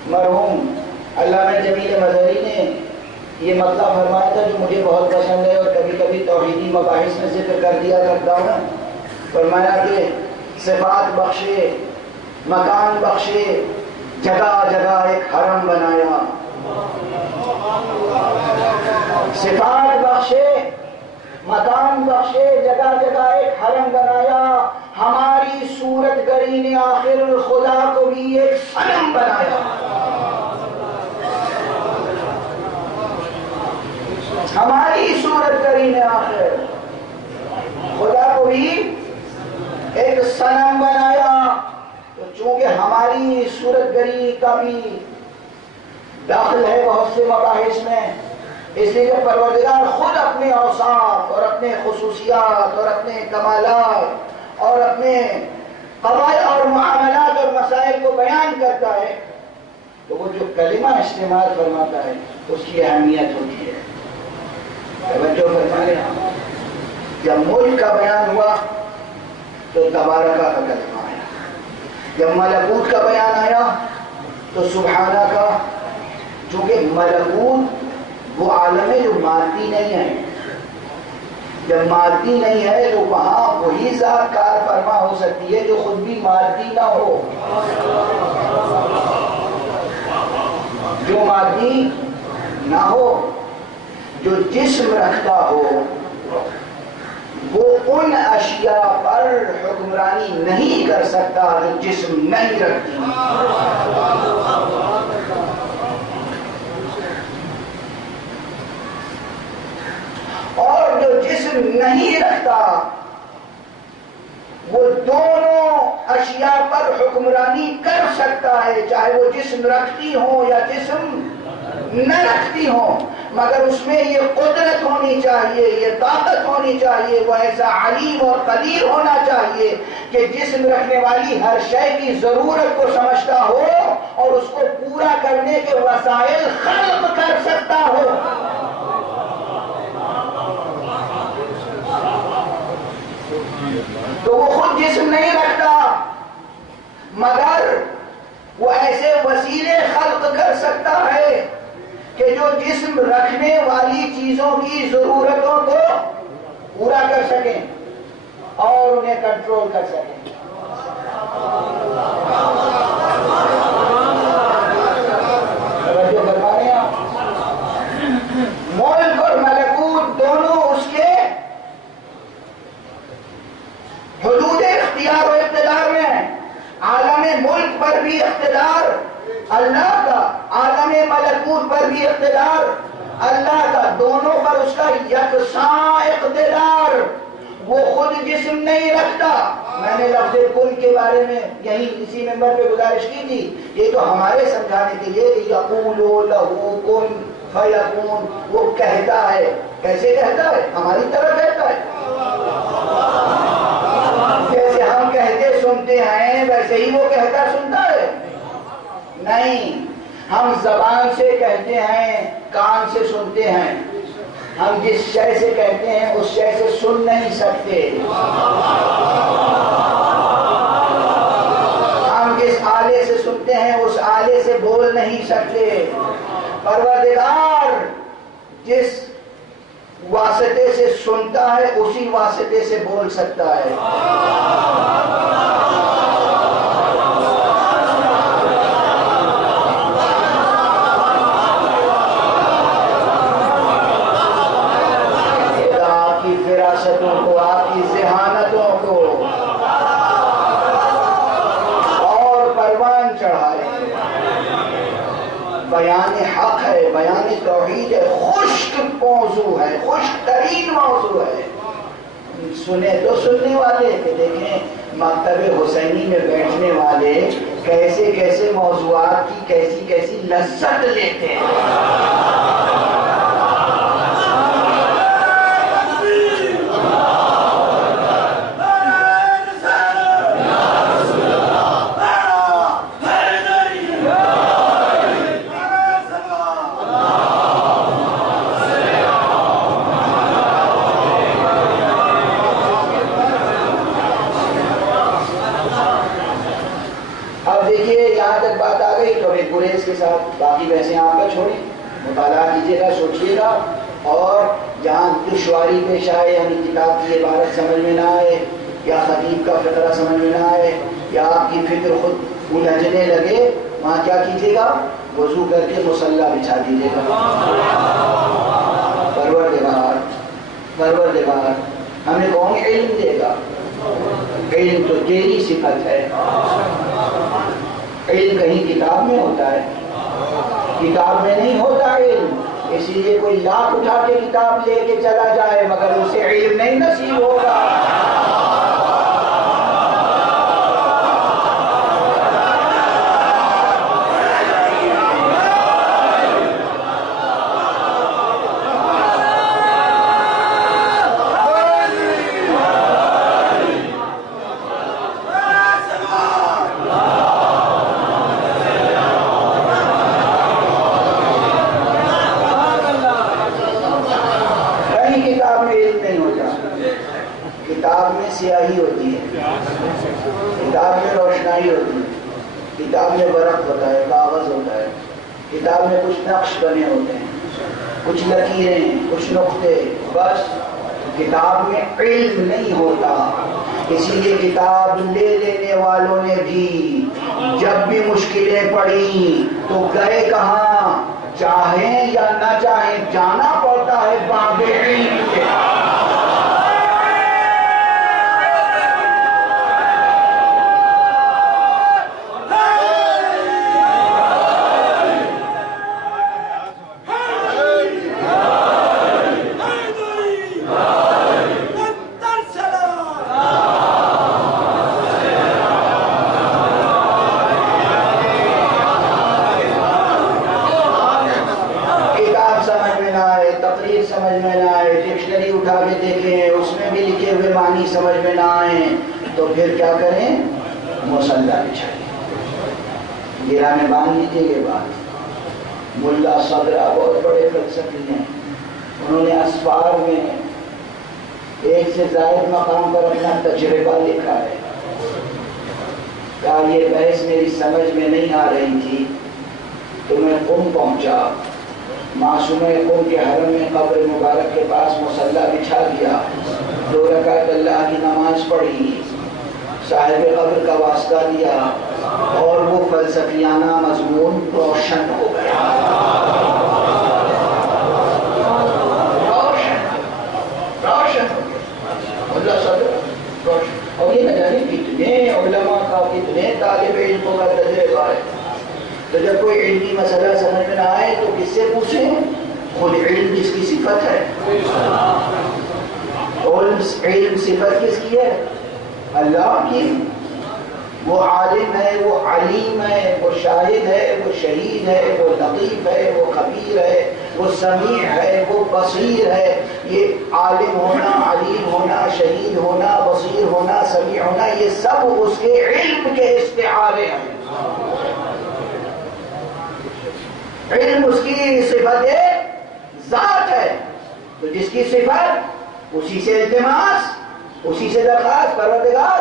مرحوم علامہ جمیل مظہری نے یہ مطلب فرمایا تھا جو مجھے بہت پسند ہے اور کبھی کبھی توحیدی مباحث میں ذکر کر دیا کرتا ہوں. فرمایا کہ صفات بخشے، مکان بخشے، جگہ جگہ ایک حرم بنایا. صفات بخشے، مکان بخشے، جگہ جگہ ایک حرم بنایا. ہماری صورت گری نے آخر خدا کو بھی ایک صنم بنایا. ہماری صورت گری نے آخر خدا کو بھی ایک صنم بنایا. تو چونکہ ہماری صورت گری کا بھی داخل ہے بہت سے مباحث میں، اس لیے کہ پروردگار خود اپنے اوصاف اور اپنے خصوصیات اور اپنے کمالات اور اپنے قواعد اور معاملات اور مسائل کو بیان کرتا ہے تو وہ جو کلمہ استعمال فرماتا ہے اس کی اہمیت ہوتی ہے. توجہ فرمائیں، جب ملک کا بیان ہوا تو تبارکہ کا کلمہ آیا، جب ملکوت کا بیان آیا تو سبحانہ کا. چونکہ ملکوت وہ عالم ہے جو مادی نہیں ہے. جب مادی نہیں ہے تو وہاں وہی ذات کار فرما ہو سکتی ہے جو خود بھی مادی نہ ہو. جو مادی نہ ہو، جو جسم رکھتا ہو، وہ ان اشیاء پر حکمرانی نہیں کر سکتا جو جسم نہیں رکھتی. اور جو جسم نہیں رکھتا وہ دونوں اشیاء پر حکمرانی کر سکتا ہے، چاہے وہ جسم رکھتی ہوں یا جسم نہ رکھتی ہوں، مگر اس میں یہ قدرت ہونی چاہیے، یہ طاقت ہونی چاہیے، وہ ایسا علیم اور قدیر ہونا چاہیے کہ جسم رکھنے والی ہر شے کی ضرورت کو سمجھتا ہو اور اس کو پورا کرنے کے وسائل خلق کر سکتا ہو. تو وہ خود جسم نہیں رکھتا مگر وہ ایسے وسیلے خلق کر سکتا ہے کہ جو جسم رکھنے والی چیزوں کی ضرورتوں کو پورا کر سکیں اور انہیں کنٹرول کر سکیں. توجہ فرما رہے ہیں آپ؟ ملک اور ملکوت دونوں اس کے حدود اختیار و اقتدار میں ہیں. عالم ملک پر بھی اقتدار اللہ کا، عالم ملکوت پر بھی اقتدار اللہ کا، دونوں پر اس کا یکساں اقتدار. وہ خود جسم نہیں رکھتا. میں نے لفظ کل کے بارے میں یہی اسی ممبر پہ گزارش کی تھی، یہ تو ہمارے سمجھانے کے لیے کہ یقول لہو کن فیکون، وہ کہتا ہے. کیسے کہتا ہے؟ ہماری طرح کہتا ہے. جیسے ہم کہتے سنتے ہیں ویسے ہی وہ کہتا سنتا ہے؟ نہیں، ہم زبان سے کہتے ہیں، کان سے سنتے ہیں. ہم جس شے سے کہتے ہیں اس شے سے سن نہیں سکتے. ہم جس آلے سے سنتے ہیں اس آلے سے بول نہیں سکتے. پروردگار جس واسطے سے سنتا ہے اسی واسطے سے بول سکتا ہے. آپ کی فراستوں کو، آپ کی ذہانتوں کو اور پروان چڑھائے. بیان حق ہے، بیان توحید ہے، خشک موضوع ہے، خشک ترین موضوع ہے. سنے تو سننے والے کہ دیکھیں مکتب حسینی میں بیٹھنے والے کیسے کیسے موضوعات کی کیسی کیسی لذت لیتے ہیں. گریز کے ساتھ باقی بحثیں آپ کا چھوڑیں، مطالعہ کیجیے گا، سوچیے گا، اور جہاں دشواری پیش آئے، یعنی کتاب کی عبارت سمجھ میں نہ آئے، یا خطیب کا فقرہ سمجھ میں نہ آئے، یا آپ کی فکر خود الجھنے لگے، وہاں کیا کیجیے گا؟ وضو کر کے مصلی بچھا دیجیے گا۔ پروردگار ہمیں کون علم دے گا؟ علم تو تیری صفت ہے۔ علم کہیں کتاب میں ہوتا ہے؟ کتاب میں نہیں ہوتا علم، اسی لیے کوئی لاکھ اٹھا کے کتاب لے کے چلا جائے مگر اسے علم نہیں نصیب ہوگا۔ سیاہی ہوتی ہے، کتاب میں روشنائی ہوتی ہے، کتاب میں ورق ہوتا ہے، کاغذ ہوتا ہے، کتاب میں کچھ نقش بنے ہوتے ہیں، کچھ لکیریں، کچھ نقطے، بس کتاب میں علم نہیں ہوتا۔ اسی لیے کتاب لے لینے والوں نے بھی جب بھی مشکلیں پڑیں تو گئے کہاں؟ چاہیں یا نہ چاہیں جانا پڑتا ہے باب علم کے۔ سمجھ میں نہ آئیں تو پھر کیا کریں؟ مصلی بچھائیے، گرہ میں باندھ لیجیے۔ یہ بات ملا صدرہ بہت بڑے فلسفی ہیں، انہوں نے اسفار میں ایک سے زائد مقام پر اپنا تجربہ لکھا ہے۔ کہا یہ بحث میری سمجھ میں نہیں آ رہی تھی تو میں قم پہنچا، معصومہ قم کے حرم میں قبر مبارک کے پاس مصلی بچھا دیا، 2 رکعت اللہ کی نماز پڑھی، صاحب قبر کا واسطہ دیا، اور وہ فلسفیانہ مضمون روشن ہو گیا۔ روشن ہو گیا اللہ صدر روشن۔ اور یہ نہ جانے کتنے علماء کا، کتنے طالب علموں کا تجربہ ہے۔ تو جب کوئی علمی مسئلہ سمجھ میں نہ آئے تو کس سے پوچھیں؟ خود علم جس کی صفت ہے۔ علم صفت کس کی ہے؟ اللہ کی۔ وہ عالم ہے، وہ علیم ہے، وہ شاہد ہے، وہ شہید ہے، وہ لطیف ہے، وہ خبیر ہے، وہ سمیع ہے، وہ بصیر ہے۔ یہ عالم ہونا، علیم ہونا، شہید ہونا، بصیر ہونا، سمیع ہونا، یہ سب اس کے علم کے استعارے ہیں۔ علم اس کی صفت ذات ہے، تو جس کی صفت اسی سے التماس، اسی سے درخواست۔ پروردگار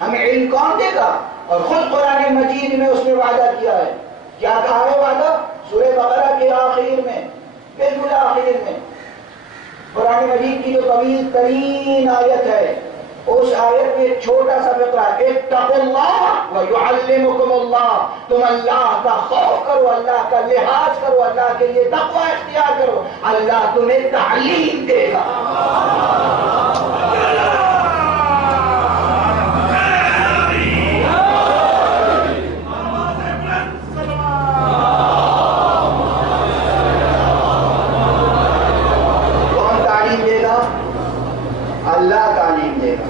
ہمیں علم کون دے گا؟ اور خود قرآن مجید میں اس نے وعدہ کیا ہے۔ کیا کہا ہے وعدہ؟ سورہ بقرہ کے آخر میں، بالکل آخر میں، قرآن مجید کی جو طویل ترین آیت ہے، اس آیت میں ایک چھوٹا سا فقرہ، اتقوا اللہ ویعلمکم اللہ، تم اللہ کا خوف کرو، اللہ کا لحاظ کرو، اللہ کے لیے تقوی اختیار کرو، اللہ تمہیں تعلیم دے گا۔ کون تعلیم دے گا؟ اللہ تعلیم دے گا۔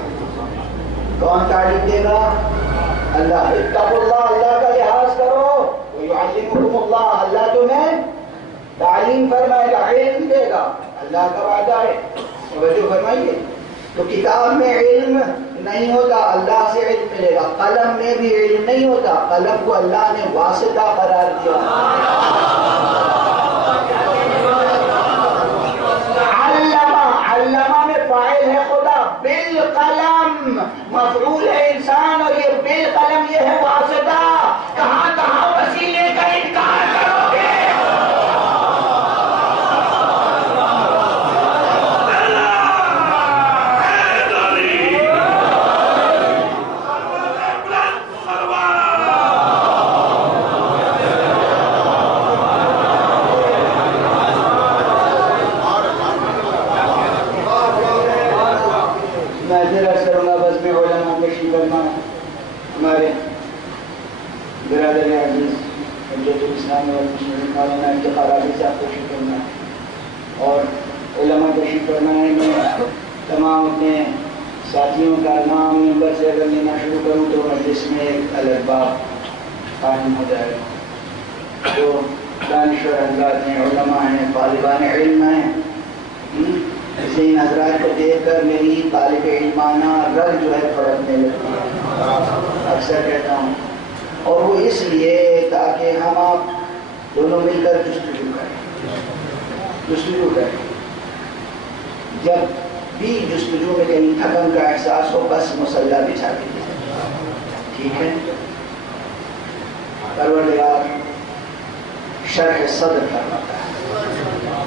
کون تعلیم دے گا؟ اللہ۔ اتقوا اللہ، اللہ کا لحاظ کرو، ویعلمکم اللہ، اللہ تمہیں تعلیم فرمائے گا، علم دے گا، اللہ کا وعدہ ہے۔ توجہ فرمائیے، تو کتاب میں علم نہیں ہوتا، اللہ سے علم ملے گا۔ قلم میں بھی علم نہیں ہوتا، قلم کو اللہ نے واسطہ قرار دیا۔ علامہ میں فاعل ہے خدا، بالقلم مفعول ہے انسان، اور یہ بالقلم یہ ہے واسطہ۔ کہاں کہاں وسیلے کا انکار کریں برادر عزیز حجت الاسلام والمسلمین مولانا افتخار علی صاحب تشریف فرما ہے اور علماء تشریف فرما ہے. میں تمام اپنے ساتھیوں کا نام ممبر سے اگر لینا شروع کروں تو مجلس میں ایک الگ باب قائم ہو جائے گا. جو دانشور حضرات ہیں، علماء ہیں، طالبان علم ہیں، اسے ان حضرات کو دیکھ کر میری طالب علمانہ رنگ جو ہے پھڑکنے لگتی ہے، اکثر کہتا ہوں. اور وہ اس لیے تاکہ ہم آپ دونوں مل کر جستجو کریں. جب بھی جستجو میں کہیں تھکن کا احساس ہو بس مسلح بچھا دیجیے، ٹھیک ہے. پروردگار شرح صدر فرماتا ہے،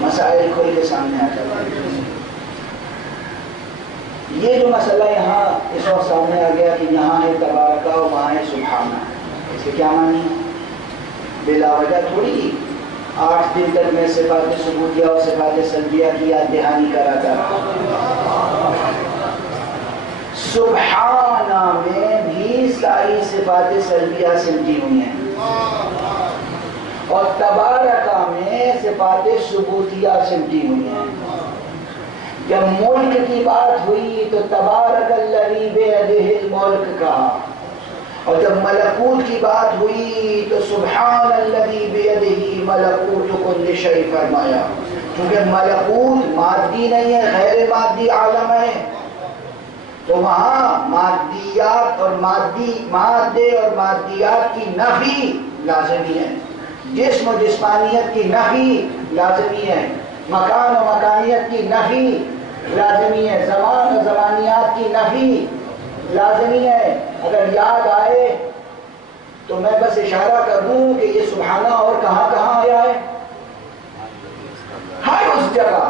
مسائل کھل کے سامنے آ جاتا ہے. یہ جو مسئلہ یہاں اس وقت سامنے آ گیا کہ یہاں ہے تبارکہ اور وہاں ہے سبحانہ، اس کے کیا معنی ہے؟ بلا وجہ تھوڑی 8 دن تک میں صفات ثبوتیہ اور صفات سلبیہ کی یاد دہانی کراتا رہا. سبحانہ میں بھی ساری صفات سلبیہ سمجھی ہوئی ہیں اور تبارکہ میں صفات ثبوتیہ سمجھی ہوئی ہیں. جب ملک کی بات ہوئی تو تبارک الذی بیدہ الملک کہا، اور جب ملکوت کی بات ہوئی تو سبحان الذی بیدہ ملکوت کل شیء فرمایا. کیونکہ ملکوت مادی نہیں ہے، غیر مادی عالم ہے، تو وہاں مادیات اور مادے اور مادیات کی نفی لازمی ہے، جسم و جسمانیت کی نفی لازمی ہے، مکان و مکانیت کی نفی لازمی ہے، زمان و زمانیات کی نفی لازمی ہے. اگر یاد آئے تو میں بس اشارہ کر دوں کہ یہ سبحانہ اور کہاں کہاں آیا ہے؟ ہر اس جگہ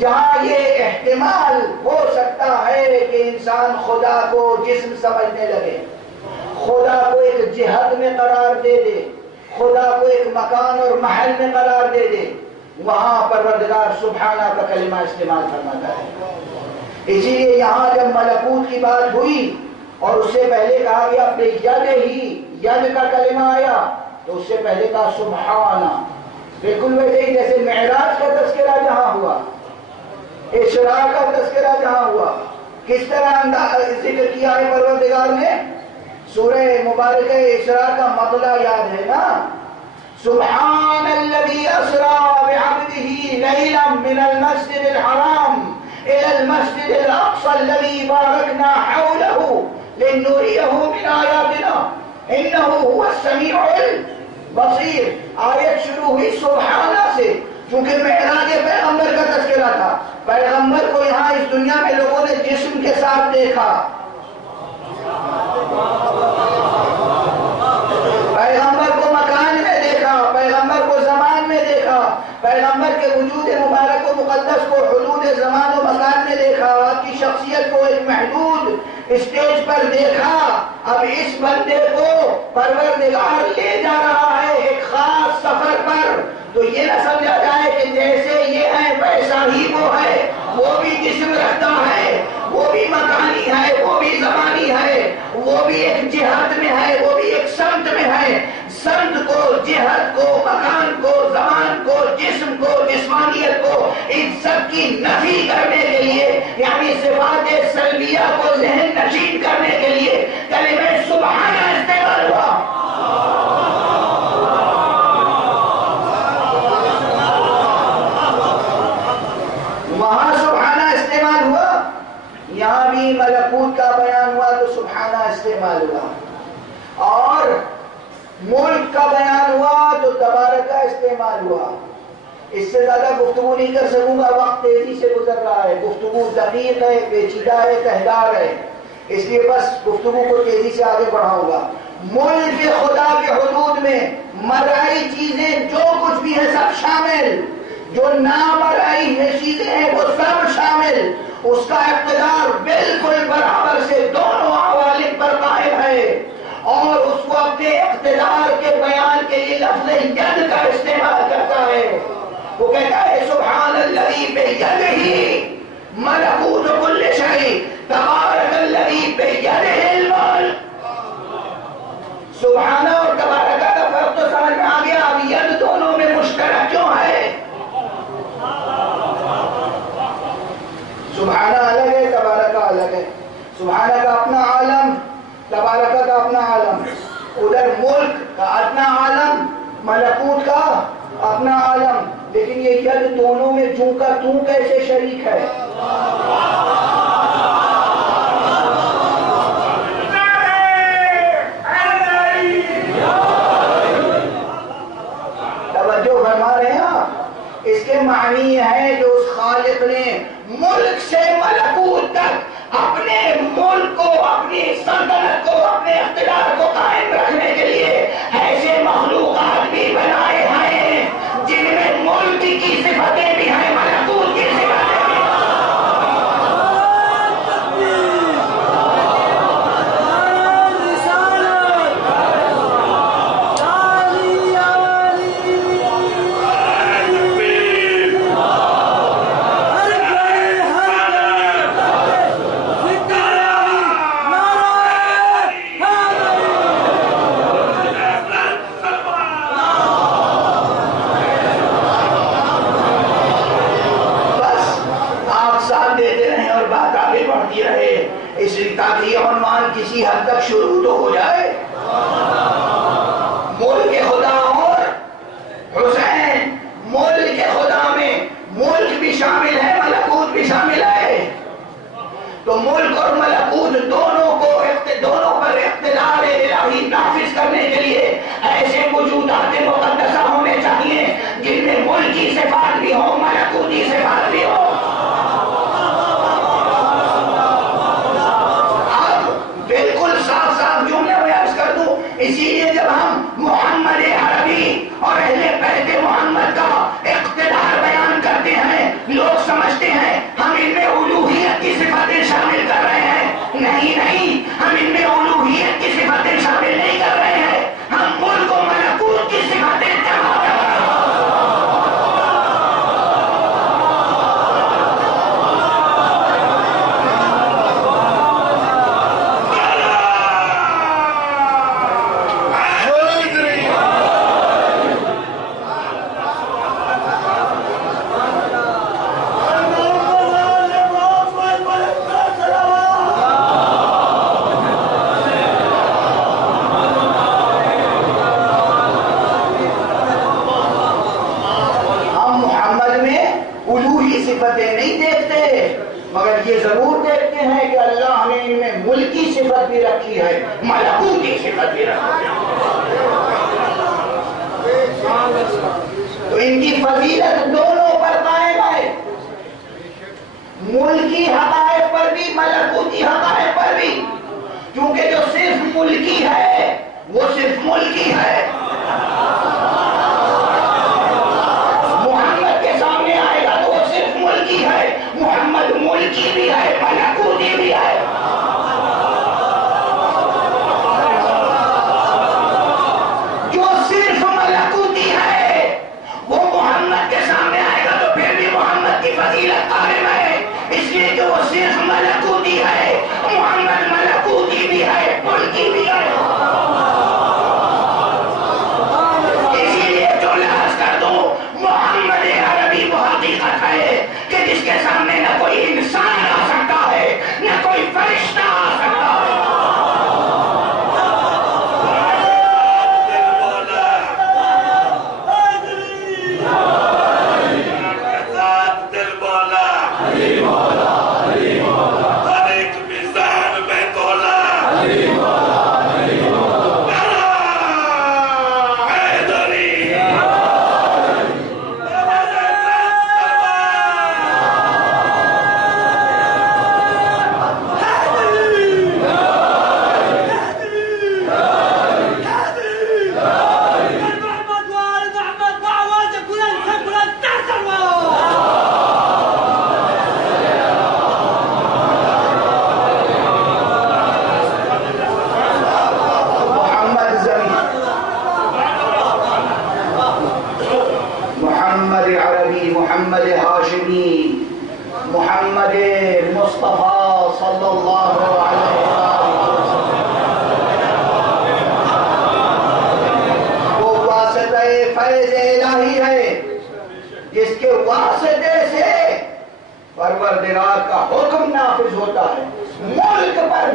جہاں یہ احتمال ہو سکتا ہے کہ انسان خدا کو جسم سمجھنے لگے، خدا کو ایک جہت میں قرار دے دے، خدا کو ایک مکان اور محل میں قرار دے دے، وہاں پروردگار سبحانہ کا کلمہ استعمال فرماتا ہے. اسی لیے یہاں جب ملکوت کی بات ہوئی اور اس سے پہلے کہا گیا اپنے ید کا کلمہ آیا تو اس سے پہلے کہا سبحانہ. بالکل ویسے ہی جیسے معراج کا تذکرہ جہاں ہوا، اسراء کا تذکرہ جہاں ہوا، کس طرح ذکر کیا ہے پروردگار نے؟ سورہ مبارکہ اسراء کا مطلع یاد ہے نا؟ سبحان الذي اسرى بعبده ليلا من المسجد الحرام الى المسجد الاقصى الذي باركنا حوله لنريه من آیاتنا انه هو السميع البصير. آیت شروع ہوئی سبحانہ سے کیونکہ معراج پیغمبر کا تذکرہ تھا. پیغمبر کو یہاں اس دنیا میں لوگوں نے جسم کے ساتھ دیکھا، پیغمبر کو مکان میں دیکھا، پیغمبر کو زمان میں دیکھا، پیغمبر کے وجود مبارک و مقدس کو حدود زمان و مکان میں دیکھا، آپ کی شخصیت کو ایک محدود اسٹیج پر دیکھا. اب اس بندے کو پروردگار لے جا رہا ہے ایک خاص سفر پر، تو یہ نہ سمجھا جائے کہ جیسے یہ ہے ویسا ہی وہ ہے. وہ بھی جسم رکھتا ہے، وہ بھی مکانی ہے، وہ بھی زمانی ہے، وہ بھی ایک جہت میں ہے، وہ بھی ایک سمت میں ہے. سمت کو، جہت کو، مکان کو، زمان کو، جسم کو، جسمانیت کو، ان سب کی نفی کرنے کے لیے، یعنی صفات سلبیہ کو ذہن نشین کرنے کے لیے کلمہ سبحانہ استعمال ہوا. وہاں سبحانہ استعمال ہوا، یہاں بھی ملکوت کا بیان ہوا تو سبحانہ استعمال ہوا، اور ملک کا بیان ہوا تو تبارکہ استعمال ہوا. اس سے زیادہ گفتگو نہیں کر سکوں گا، وقت تیزی سے گزر رہا ہے، گفتگو دقیق ہے، پیچیدہ ہے، تہدار ہے، اس لیے بس گفتگو کو تیزی سے آگے بڑھاؤں گا. ملک خدا کے حدود میں مرئی چیزیں جو کچھ بھی ہے سب شامل، جو نامرئی چیزیں ہیں وہ سب شامل. اس کا اقتدار بالکل برابر سے دونوں عوالم پر قائم ہے، اور اس کو اپنے اقتدار کے بیان کے لیے لفظ ید کا استعمال کرتا ہے. وہ کہتا ہے سبحان الذی بیدہ ملکوت کل شیء تبارک الذی بیدہ الملک. سبحانہ کا اپنا عالم، تبارک کا اپنا عالم، ادھر ملک کا اپنا عالم، ملکوت کا اپنا عالم، لیکن یہ ید دونوں میں جو کا تو کیسے شریک ہے؟ توجہ فرما رہے ہیں آپ؟ اس کے معنی ہے جو اس خالق نے ملک سے ملکوت تک اپنے ملک کو، اپنی سلطنت کو، اپنے اقتدار کو قائم رکھنے کے لیے ایسے مخلوقات بھی بنائے ہیں جن میں ملک کی صفتیں بھی ہیں، ملکوت کی صفتیں بھی ہیں۔ تاکہ یہ عنوان کسی حد تک شروع تو ہو جائے۔ ملک خدا اور حسین، ملک خدا میں ملک بھی شامل ہے، ملکوت بھی شامل ہے۔ تو ملک اور ملکوت دونوں پر اقتدار الہی نافذ کرنے کے لیے ایسے موجودات مقدسہ ہونے چاہیے جن میں ملکی صفات بھی ہوں، ملکوتی صفات بھی ہوں۔ اسی لیے جب ہم محمد عربی اور اہل بیت محمد کا اقتدار بیان کرتے ہیں، لوگ سمجھتے ہیں ہم ان میں الوہیت کی صفتیں شامل کر رہے ہیں۔ نہیں، ہم ان میں الوہیت کی صفتیں شامل نہیں کر رہے ہیں، ہم ملک و ملکوت کی صفتیں جمع کر رہے ہیں۔ نہیں دیکھتے، مگر یہ ضرور دیکھتے ہیں کہ اللہ نے ان میں ملکی صفت بھی رکھی ہے، ملکوتی صفت بھی رکھی ہے۔ تو ان کی فضیلت دونوں پر قائم ہے، ملکی حقائق پر بھی، ملکوتی حقائق پر بھی، کیونکہ جو صرف ملکی ہے وہ صرف ملکی ہے۔ محمد ملکی بھی ہے، ملکوتی بھی ہے۔ جو صرف ملکوتی ہے وہ محمد کے سامنے آئے گا تو پھر بھی محمد کی فضیلت قائم ہے، اس لیے کہ وہ صرف ملکوتی ہے۔ محمد ملکوتی بھی ہے، ملکی بھی ہے۔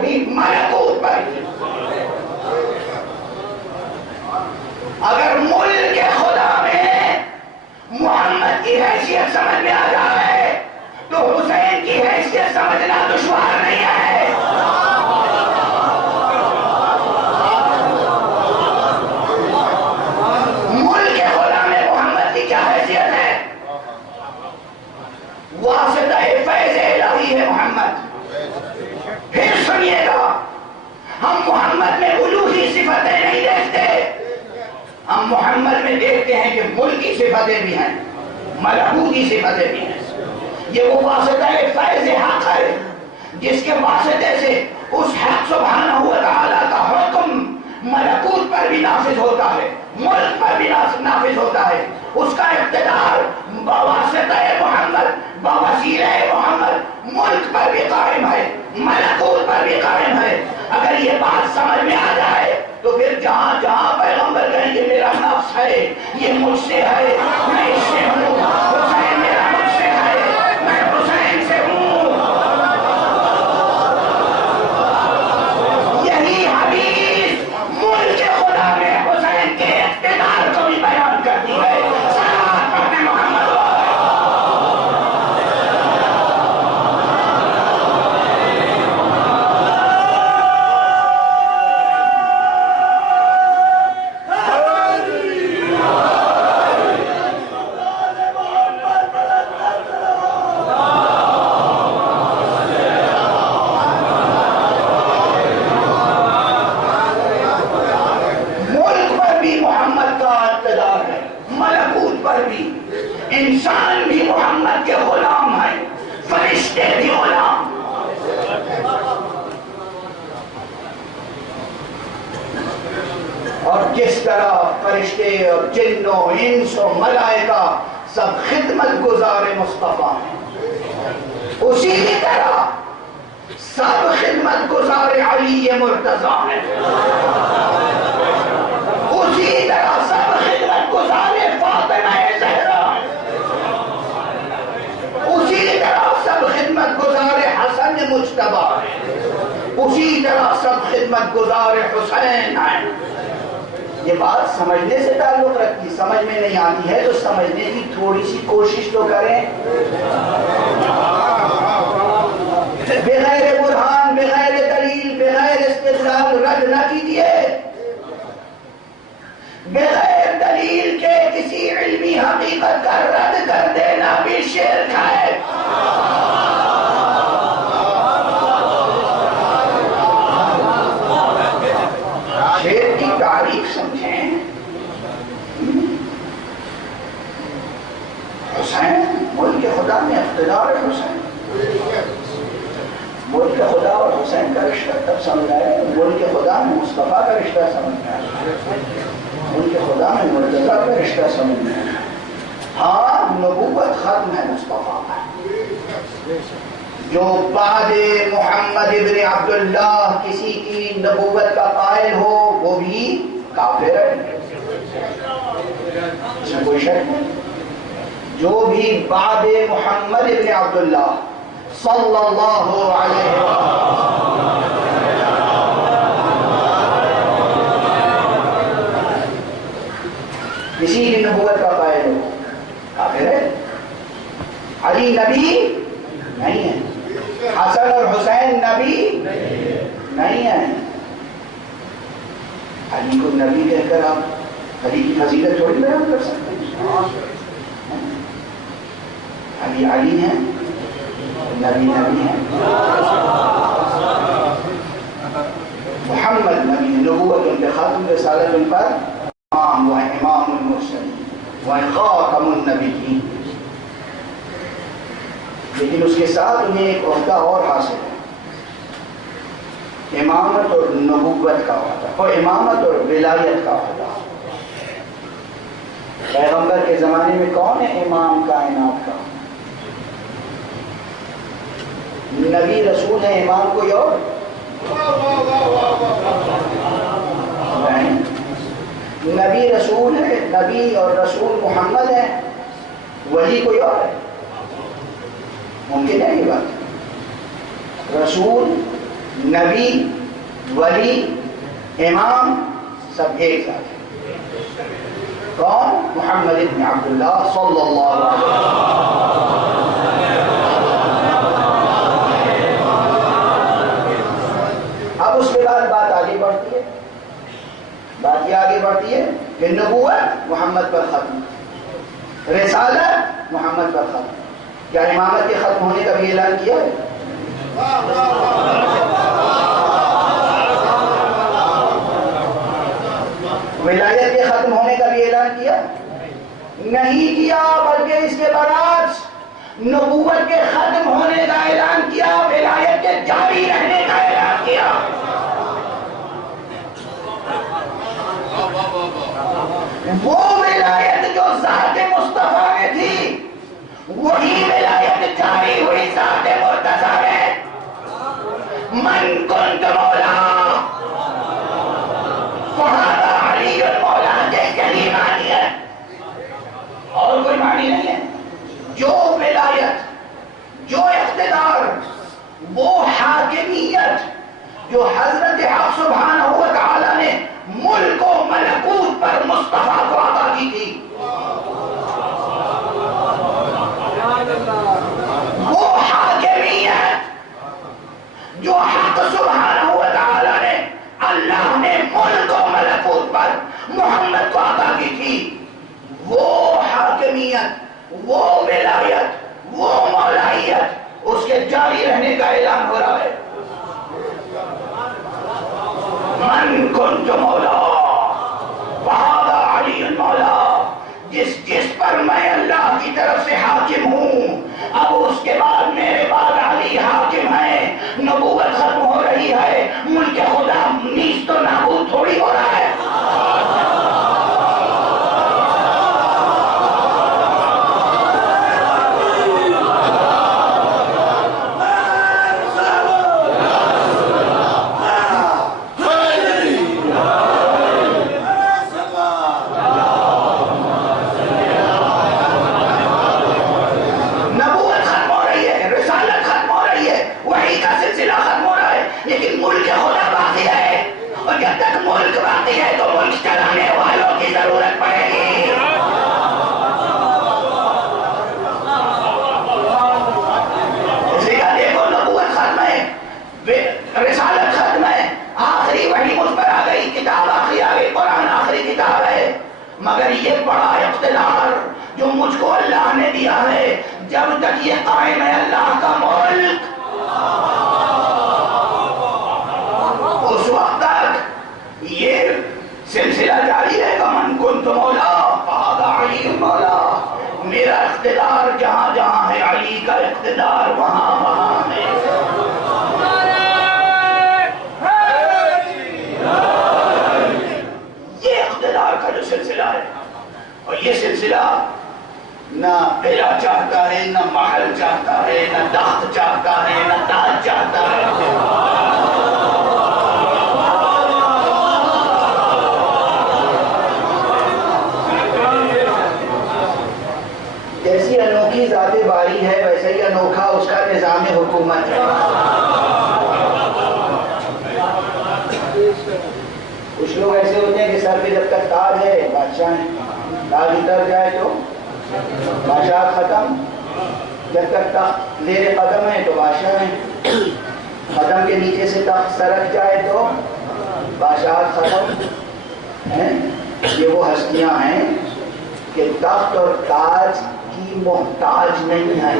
بھی ملکوت پر بھی۔ اگر ملک خدا میں محمد کی حیثیت سمجھ میں آ جائے تو حسین کی حیثیت سمجھنا دشوار نہیں ہے۔ ملک خدا میں محمد کی کیا حیثیت ہے؟ واسطہ فیض الہی ہے محمد۔ پھر سنیے گا، ہم محمد میں الوہی صفتیں نہیں دیکھتے، ہم محمد میں دیکھتے ہیں کہ ملکی صفتیں بھی ہیں، ملکوتی صفتیں بھی ہیں۔ یہ وہ واسطہ فیض حق ہے جس کے واسطے سے اس حق سبحانہ و تعالیٰ کا حکم ملکوت پر بھی نافذ ہوتا ہے، ملک پر بھی نافذ ہوتا ہے۔ اس کا اقتدار بواسطہ محمد، بوسیلہ محمد ملک پر بھی قائم ہے، ملکوت پر بھی قائم ہے۔ اگر یہ بات سمجھ میں آ جائے تو پھر جہاں جہاں پیغمبر کہیں کہ میرا نفس ہے، یہ مجھ سے ہے، میں اس سے ہوں، حسین میرا مجھ سے ہے، میں حسین سے ہوں، یہی حدیث ملک خدا میں حسین کے اقتدار کو بھی بیان کرتی ہے۔ صلوات پڑھتے محمد انسان بھی محمد کے غلام ہیں، فرشتے بھی غلام۔ اور جس طرح فرشتے اور جن و انس و ملائکہ سب خدمت گزار مصطفیٰ ہیں، اسی طرح سب خدمت گزار علی مرتضیٰ ہیں، اسی طرح سب خدمت گزار فاطمہ زہرا، اسی طرح سب خدمت گزار حسن مجتبیٰ ہیں، اسی طرح سب خدمت گزار حسین ہیں۔ یہ بات سمجھنے سے تعلق رکھتی، سمجھ میں نہیں آتی ہے تو سمجھنے کی تھوڑی سی کوشش تو کریں۔ بغیر برہان، بغیر دلیل، بغیر استدلال رد نہ کیجیے۔ بغیر دلیل کے کسی علمی حقیقت کا رد کر دینا بھی شرک ہے۔ شیر کی تعریف سمجھیں۔ حسین، ملک خدا میں اقتدار حسین، ملک خدا اور حسین کا رشتہ تب سمجھ آئے، ملک خدا میں مصطفیٰ کا رشتہ سمجھ آئے، ملک خدا میں مرتضیٰ کا رشتہ سمجھ میں آئے۔ ہاں، نبوت ختم ہے مصطفیٰ کا۔ جو بعد محمد ابن عبداللہ کسی کی نبوت کا قائل ہو وہ بھی کافر ہے، اس میں کوئی شک نہیں۔ جو بھی بعد محمد ابن عبداللہ صلی اللہ علیہ وسلم کسی کی نبوت کا قائل ہو کافر ہے۔ علی نبی نہیں ہے، حسن اور حسین نبی نہیں ہے۔ علی کو نبی کہہ کر آپ علی کی فضیلت تھوڑی بیان کر سکتے ہیں۔ علی علی ہیں، نبی نبی ہیں، محمد نبی، نبوت ان کے ختم، رسالت ان پر امام، وہ امام المرسلین، وہ خاتم النبیین۔ لیکن اس کے ساتھ انہیں ایک عہدہ اور حاصل ہے، امامت اور نبوت کا عہدہ، اور امامت اور ولایت کا عہدہ۔ پیغمبر کے زمانے میں کون ہے امام کائنات کا؟ نبی رسول ہے، امام کوئی اور نہیں۔ نبی رسول ہے، نبی اور رسول محمد ہے، ولی کوئی اور ہے؟ ممکن ہے یہ بات؟ رسول نبی، ولی، امام سب ایک ساتھ ہیں۔ کون؟ محمد ابن عبداللہ صلی اللہ علیہ وسلم۔ اب اس کے بعد بات آگے بڑھتی ہے، بات یہ آگے بڑھتی ہے کہ نبوت محمد پر ختم، رسالت محمد پر ختم۔ کیا امامت کے ختم ہونے کا بھی اعلان کیا ہے؟ ولایت کے ختم ہونے کا بھی اعلان کیا؟ نہیں کیا، بلکہ اس کے برعکس نبوت کے ختم ہونے کا اعلان کیا، ولایت کے جاری رہنے کا اعلان کیا۔ وہ ولایت جو ذات مصطفیٰ میں تھی وہی ولایت جاری ہوئی ذات مرتضیٰ میں۔ من کنت مولا فہذا علی مولا کے یہی معنی ہے، اور کوئی معنی نہیں ہے۔ جو ولایت، جو اقتدار، وہ حاکمیت جو حضرت حق سبحانہ و تعالی نے ملک و ملکوت پر مصطفیٰ کو عطا کی تھی، وہ حاکمیت جو حق سبحانہ و تعالی نے اللہ نے ملک و ملکوت پر محمد کو عطا کی تھی، وہ حاکمیت، وہ ولایت، وہ مولائیت، اس کے جاری رہنے کا اعلان ہو رہا ہے۔ من کنت مولا فہذا علی مولا، جس پر میں اللہ کی طرف سے حاکم ہوں، اب اس کے بعد میرے بعد علی حاکم ہے، نبوت ختم ہو رہی ہے، ملک خدا نیست و نابود تھوڑی ہو رہا ہے۔ مگر یہ بڑا اقتدار جو مجھ کو اللہ نے دیا ہے، جب تک یہ قائم ہے اللہ کا ملک، اس وقت تک یہ سلسلہ جاری رہے گا۔ من کنت مولا فہذا علی مولا، میرا اقتدار جہاں جہاں ہے، علی کا اقتدار وہاں وہاں ہے۔ سلسلہ ہے، اور یہ سلسلہ نہ قلعہ چاہتا ہے، نہ محل چاہتا ہے، نہ تخت چاہتا ہے، نہ تاج چاہتا ہے۔ جیسی انوکھی ذات باری ہے ویسے ہی انوکھا اس کا نظام حکومت ہے۔ کچھ لوگ ایسے ہوتے ہیں کہ سر پہ جب تک تاج ہے بادشاہ ہے، تاج اتر جائے تو بادشاہ ختم، جب تک تخت زیر قدم ہے تو بادشاہ ہے، قدم کے نیچے سے تخت سرک جائے تو بادشاہ ختم ہے۔ یہ وہ ہستیاں ہیں کہ تخت اور تاج کی محتاج نہیں ہے۔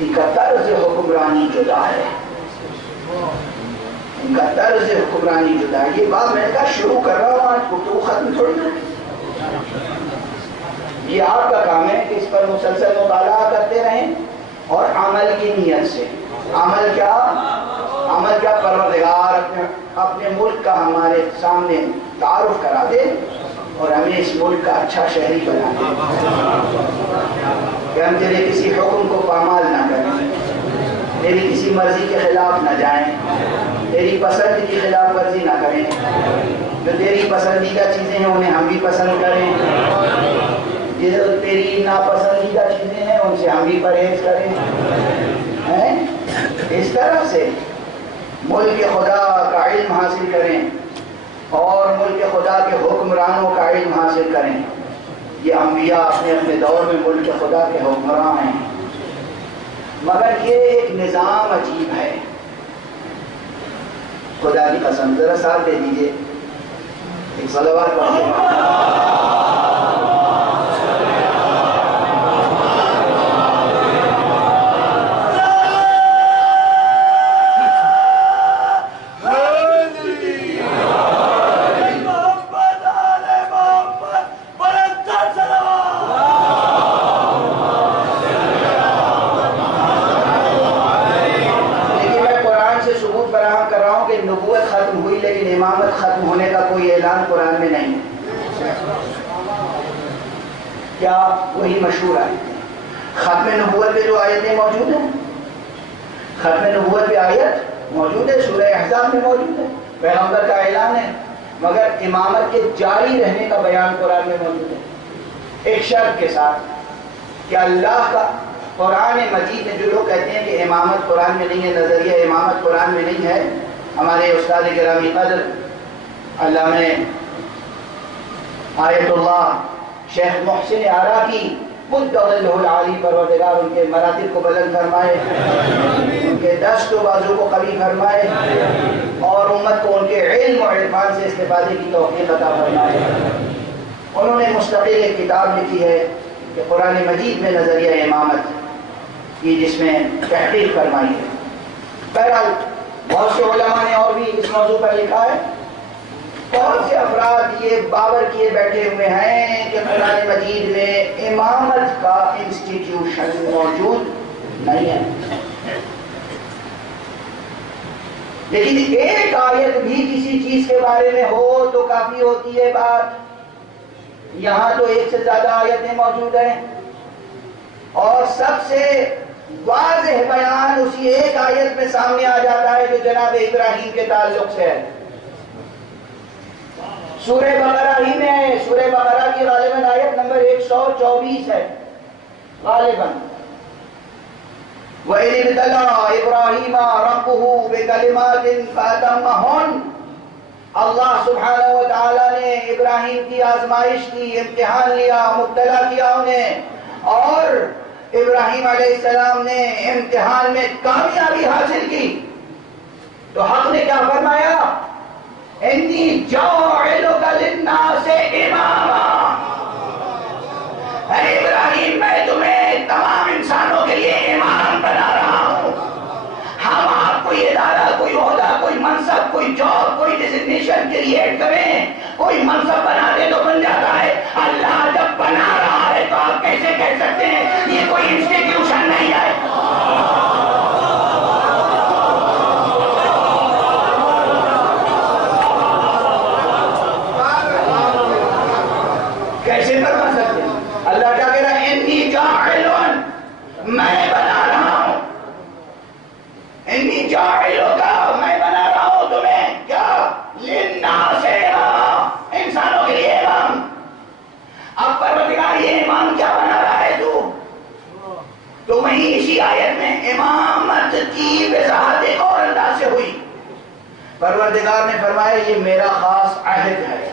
ان کا طرز حکمرانی جدا ہے، ان کا طرز حکمرانی جدا ہے۔ یہ بات میں نے کہا شروع کر رہا ہوں، آج گفتگو ختم تھوڑی ہے۔ یہ آپ کا کام ہے کہ اس پر مسلسل مطالعہ کرتے رہیں اور عمل کی نیت سے۔ عمل کیا؟ عمل کیا؟ پروردگار اپنے ملک کا ہمارے سامنے تعارف کرا دے اور ہمیں اس ملک کا اچھا شہری بنا دے، کہ ہم تیرے کسی حکم کو پامال نہ کریں، تیری کسی مرضی کے خلاف نہ جائیں، تیری پسند کی خلاف ورزی نہ کریں، جو تیری پسندیدہ چیزیں ہیں انہیں ہم بھی پسند کریں، جو تیری ناپسندیدہ چیزیں ہیں ان سے ہم بھی پرہیز کریں. اس طرح سے ملک خدا کا علم حاصل کریں اور ملک خدا کے حکمرانوں کا علم حاصل کریں. یہ انبیاء اپنے اپنے دور میں ملک خدا کے حکمران ہیں، مگر یہ ایک نظام عجیب ہے. خدا کی قسم ذرا ساتھ دے دیجیے، ایک صلوات پڑھیے. ختم ہونے کا کوئی اعلان قرآن میں نہیں. کیا وہی مشہور آیت ہے؟ ختم نبوت پہ جو آیتیں موجود ہیں، ختم نبوت پہ آیت موجود ہے، سورہ احزاب میں موجود ہے، پیغمبر کا اعلان ہے، مگر امامت کے جاری رہنے کا بیان قرآن میں موجود ہے، ایک شرط کے ساتھ کہ اللہ کا قرآن مجید میں جو لوگ کہتے ہیں کہ امامت قرآن میں نہیں ہے، نظریہ امامت قرآن میں نہیں ہے، ہمارے استاد گرامی قدر علامہ آیت اللہ شیخ محسن عراقی مدعو العالی پروردگار ان کے مراتب کو بلند فرمائے، ان کے دست و بازو کو قوی فرمائے اور امت کو ان کے علم و عرفان سے استفادے کی توفیق عطا فرمائے. انہوں نے مستقل ایک کتاب لکھی ہے کہ قرآن مجید میں نظریہ امامت کی، جس میں تحقیق فرمائی ہے. بہرحال بہت سے علماء نے اور بھی اس موضوع پر لکھا ہے. بہت سے افراد یہ باور کیے بیٹھے ہوئے ہیں کہ قرآن مجید میں امامت کا انسٹیٹیوشن موجود نہیں ہے، لیکن ایک آیت بھی کسی چیز کے بارے میں ہو تو کافی ہوتی ہے بات. یہاں تو ایک سے زیادہ آیتیں موجود ہیں اور سب سے واضح بیان اسی ایک آیت میں سامنے آ جاتا ہے جو جناب ابراہیم کے تعلق سے ہے. سورہ بقرہ ہی میں ہے، سورہ بقرہ کی غالباً آیت نمبر 124 ہے غالباً. وَإِذِ ابْتَلَىٰ إِبْرَاهِيمَ رَبُّهُ بِكَلِمَاتٍ فَأَتَمَّهُنَّ. اللہ سبحانہ و تعالیٰ نے ابراہیم کی آزمائش کی، امتحان لیا، مبتلا کیا انہیں، اور ابراہیم علیہ السلام نے امتحان میں کامیابی حاصل کی تو حق نے کیا فرمایا؟ انی جاعلک للناس اماما. اے ابراہیم میں تمہیں تمام انسانوں کے لیے امام بنا رہا ہوں. ہم آپ کوئی ادارہ، کوئی عہدہ، کوئی منصب، کوئی جاب، کوئی ڈیزگنیشن کریٹ کریں، کوئی منصب بنا دے تو بن جاتا ہے. اللہ جب بنا رہا ہے تو آپ کیسے کہہ سکتے ہیں یہ کوئی انسٹیٹیوشن نہیں ہے؟ کیسے کروا سکتے ہیں؟ اللہ کیا کہہ رہا ہے؟ انی جاعلن، میں بنا رہا ہوں. انی جاعلک، میں بنا رہا ہوں تمہیں کیا؟ للناس امام، انسانوں کے لیے امام. اب پروردگار یہ امام کیا بنا رہا ہے تو وہیں اسی آیت میں امامت کی وضاحت ایک اور انداز سے ہوئی. پروردگار نے فرمایا یہ میرا خاص عہد ہے.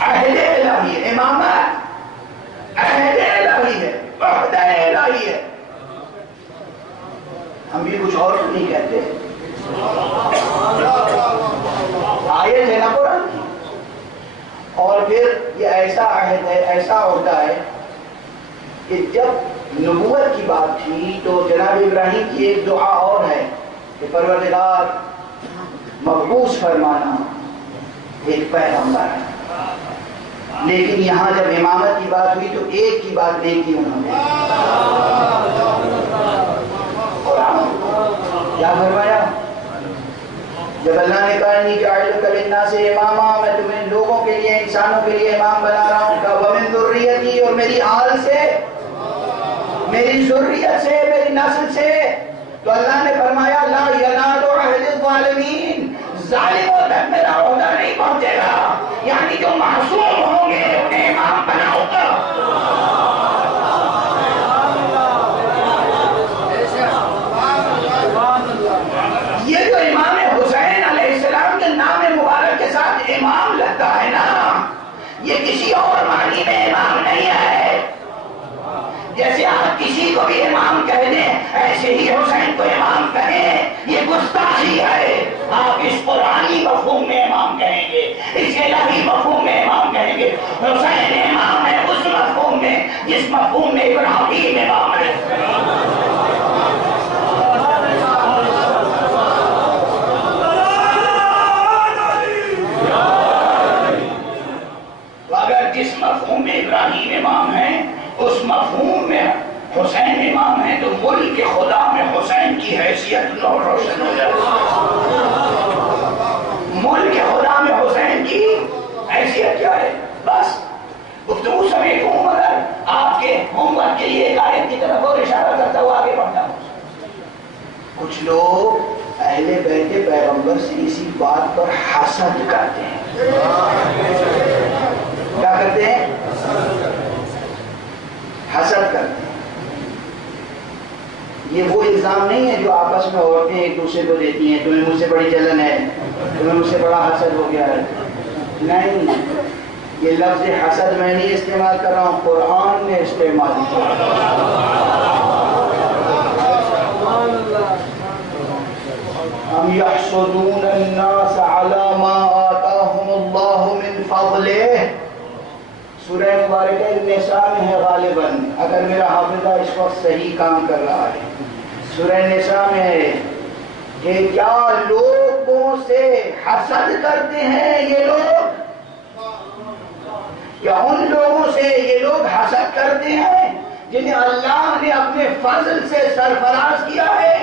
عہد الہی ہے، امامت عہد الہی ہے، عہد الہی ہے. ہم بھی کچھ اور نہیں کہتے. آیت ہے نا قرآن کی. اور پھر یہ ایسا عہد ہے، ایسا عہدہ ہے کہ جب نبوت کی بات تھی تو جناب ابراہیم کی ایک دعا اور ہے کہ پروردگار مبعوث فرمانا ایک پیغمبر ہے. لیکن یہاں جب امامت کی بات ہوئی تو ایک کی بات نہیں کی انہوں نے. کیا فرمایا؟ جب اللہ نے کہا انی جاعلک للناس اماما، میں تمہیں لوگوں کے لیے، انسانوں کے لیے امام بنا رہا ہوں. کہا ومن ذریتی، اور میری آل سے، میری ذریت سے، میری نسل سے. تو اللہ نے فرمایا لا ینال عہد الظالمین، ظالموں تک میرا عہدہ نہیں پہنچے گا. یعنی جو معصوم ہوں گے انہیں امام بناؤں گا. یہ جو امام حسین علیہ السلام کے نام مبارک کے ساتھ امام لگتا ہے نا، یہ کسی اور معنی میں امام نہیں ہے. جیسے آپ کسی کو بھی امام کہہ دیں ایسے ہی حسین کو امام کہیں، یہ گستاخی ہے. آپ اس قرآنی مفہوم میں امام کہیں گے، اس الہی مفہوم میں امام کہیں گے. حسین امام ہے اس مفہوم میں جس مفہوم میں ابراہیم امام ہے. اگر جس مفہوم میں ابراہیم امام ہے اس مفہوم میں حسین امام ہے تو ملک خدا میں حسین کی حیثیت روشن ہو جائے. ملک خدا میں حسین کی حیثیت کیا ہے؟ بس گفتگو سمیت ہوں، مگر آپ کے ہوم ورک کے لیے ایک آیت کی طرف اور اشارہ کرتا ہوا آگے بڑھتا ہوں. کچھ لوگ اہل بیت پیغمبر سے اسی بات پر حسد کرتے ہیں. کیا کرتے ہیں؟ حسد کرتے ہیں. یہ وہ الزام نہیں ہے جو آپس میں عورتیں ایک دوسرے کو دیتی ہیں، تمہیں مجھ سے بڑی جلن ہے، تمہیں مجھ سے بڑا حسد ہو گیا ہے. نہیں، یہ لفظ حسد میں نہیں استعمال کر رہا ہوں، قرآن نے استعمال کیا. ہم یحسدون الناس علی ما آتاہم اللہ من فضلہ. سورہ مبارکہ النساء میں ہے غالباً، اگر میرا حافظہ اس وقت صحیح کام کر رہا ہے. سورہ النساء میں ہے کہ کیا لوگوں سے حسد کرتے ہیں یہ لوگ؟ کیا ان لوگوں سے یہ لوگ حسد کرتے ہیں جنہیں اللہ نے اپنے فضل سے سرفراز کیا ہے؟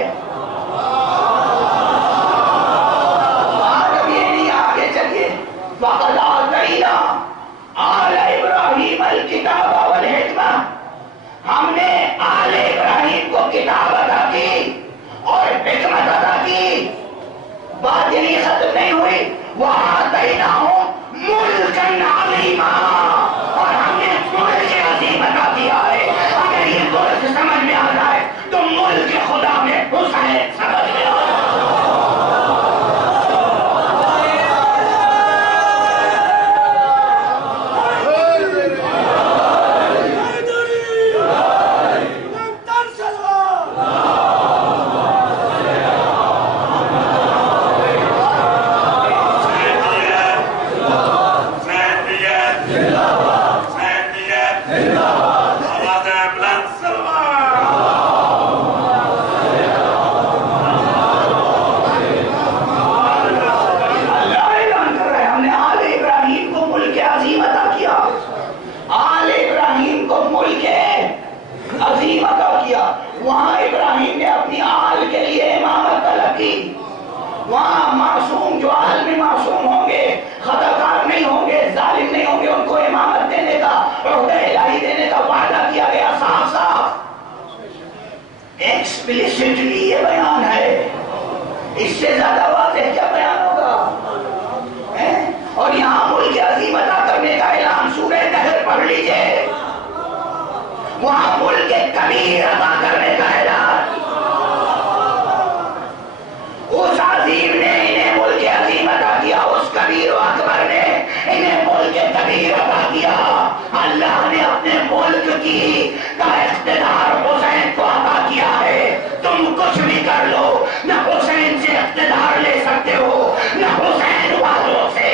فَقَدْ آتَيْنَا آلَ إِبْرَاهِيمَ الْكِتَابَ وَالْحِكْمَةَ. ہم نے آل ابراہیم کو کتاب عطا کی اور حکمت عطا کی. بات یعنی ختم نہیں ہوئی. وَآتَيْنَاهُمْ مُلْكًا عَظِيمًا. اور ہم نے ملک عظیم عطا کیا ہے. اگر یہ ملک سمجھ میں آ جائے تو ملک خدا میں حسین سمجھ میں آ جائے. وہاں ابراہیم نے اپنی آل کے لیے امامت طلب کی. وہاں معصوم جو آل میں معصوم ہوں گے، خطا کار نہیں ہوں گے، ظالم نہیں ہوں گے، ان کو امامت دینے کا، عہدہ الہی دینے کا وعدہ کیا گیا. صاف صاف ایکسپلیسٹلی یہ بیان ہے. اس سے زیادہ واضح کیا بیان ہوگا؟ اور یہاں ملک عظیم عطا کرنے کا اعلان سورہ دہر پڑھ لیجئے. وہاں ملک کبیر عطا کرنے کا اعلان. اس عظیم نے انہیں ملک عظیم عطا کیا، اس کبیر و اکبر نے انہیں ملک کبیر عطا کیا. اللہ نے اپنے ملک کی کا اقتدار حسین کو عطا کیا ہے. تم کچھ بھی کر لو، نہ حسین سے اقتدار لے سکتے ہو نہ حسین والوں سے.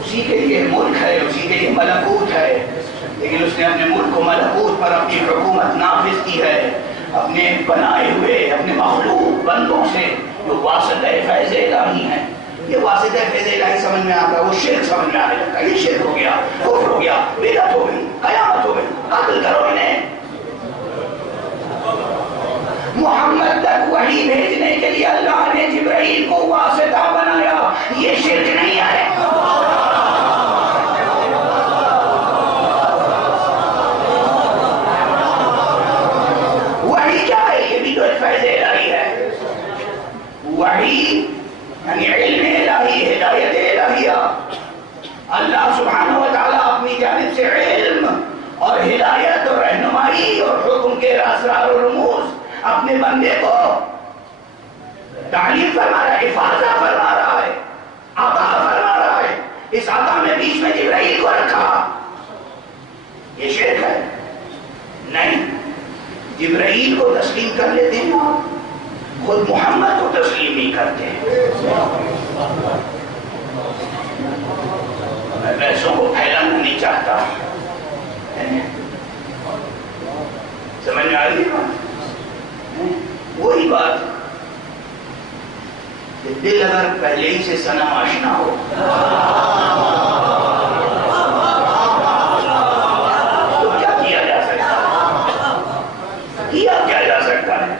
اسی کے لیے ملک ہے، اسی کے لیے ملکوت ہے، لیکن اس نے اپنے ملک کو ملکوت پر اپنی حکومت نافذ کی ہے. اپنے بنائے ہوئے اپنے مخلوق بندوں سے جو واسطہ فیض الہی ہیں یہ واسطہ فیض الہی سمجھ میں آتا ہے، وہ شرک سمجھ میں آنے لگتا ہے، یہ شرک ہو گیا، کفر ہو گیا، بدعت ہو گئی، قیامت ہو گئی، قتل کرو انہیں۔ محمد تک وحی بھیجنے کے لیے اللہ نے جبرائیل کو واسطہ بنایا، یہ شرک نہیں ہے۔ وحی کیا ہے؟ یہ بھی تو ایک فیض الہی ہے۔ وحی یعنی علم الہی، ہدایت الہیہ۔ اللہ سبحانہ و تعالیٰ اپنی جانب سے علم اور ہدایت اور رہنمائی اور حکم کے اسرار و رموز اپنے بندے کو تعلیم فرما رہا ہے، افاضہ فرما رہا ہے، عطا فرما رہا ہے۔ اس عطا میں بیچ میں جبرائیل کو رکھا، یہ شرک ہے؟ نہیں، جبرائیل کو تسلیم کر لیتے ہیں آپ، خود محمد کو تسلیم نہیں کرتے ہیں۔ میں بحثوں کو پھیلانا نہیں چاہتا، سمجھ میں آ رہی ہے؟ وہی بات کہ دل اگر پہلے ہی سے صنم آشنا ہو تو کیا کیا جا سکتا ہے؟ کیا جا سکتا ہے؟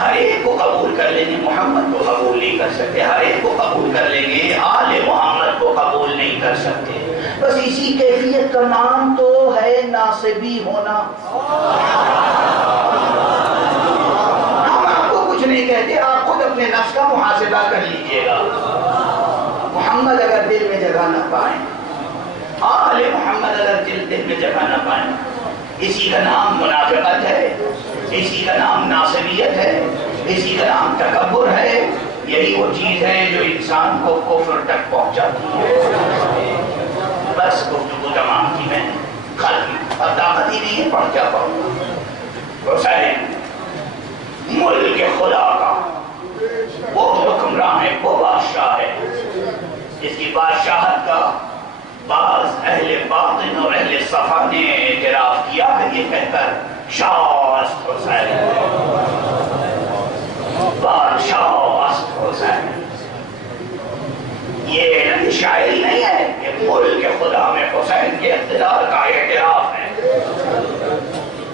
ہر ایک کو قبول کر لیں گے، محمد کو قبول نہیں کر سکتے، ہر ایک کو قبول کر لیں گے، آل محمد کو قبول نہیں کر سکتے۔ بس اسی کیفیت کا نام تو ہے ناصبی ہونا۔ ہم آپ کو کچھ نہیں کہتے، آپ خود اپنے نفس کا محاسبہ کر لیجئے گا۔ محمد اگر دل میں جگہ نہ پائیں، آل محمد اگر دل میں جگہ نہ پائیں، اسی کا نام منافقت ہے، اسی کا نام ناصبیت ہے، اسی کا نام تکبر ہے۔ یہی وہ چیز ہے جو انسان کو کفر تک پہنچاتی ہے۔ بس گفتگو تمام کی میں ختم، اب طاقت ہی نہیں ہے، پڑھ کیا پڑھوں۔ حسین ملک خدا کا وہ حکمران ہے، وہ بادشاہ ہے، اس کی بادشاہت کا بعض اہل باطن اور اہل صفا نے اعتراف کیا ہے، یہ کہہ کر شاہ است حسین، بادشاہ است حسین۔ یہ شاعری نہیں ہے، یہ ملک خدا میں حسین کے اقتدار کا اعتراف ہے۔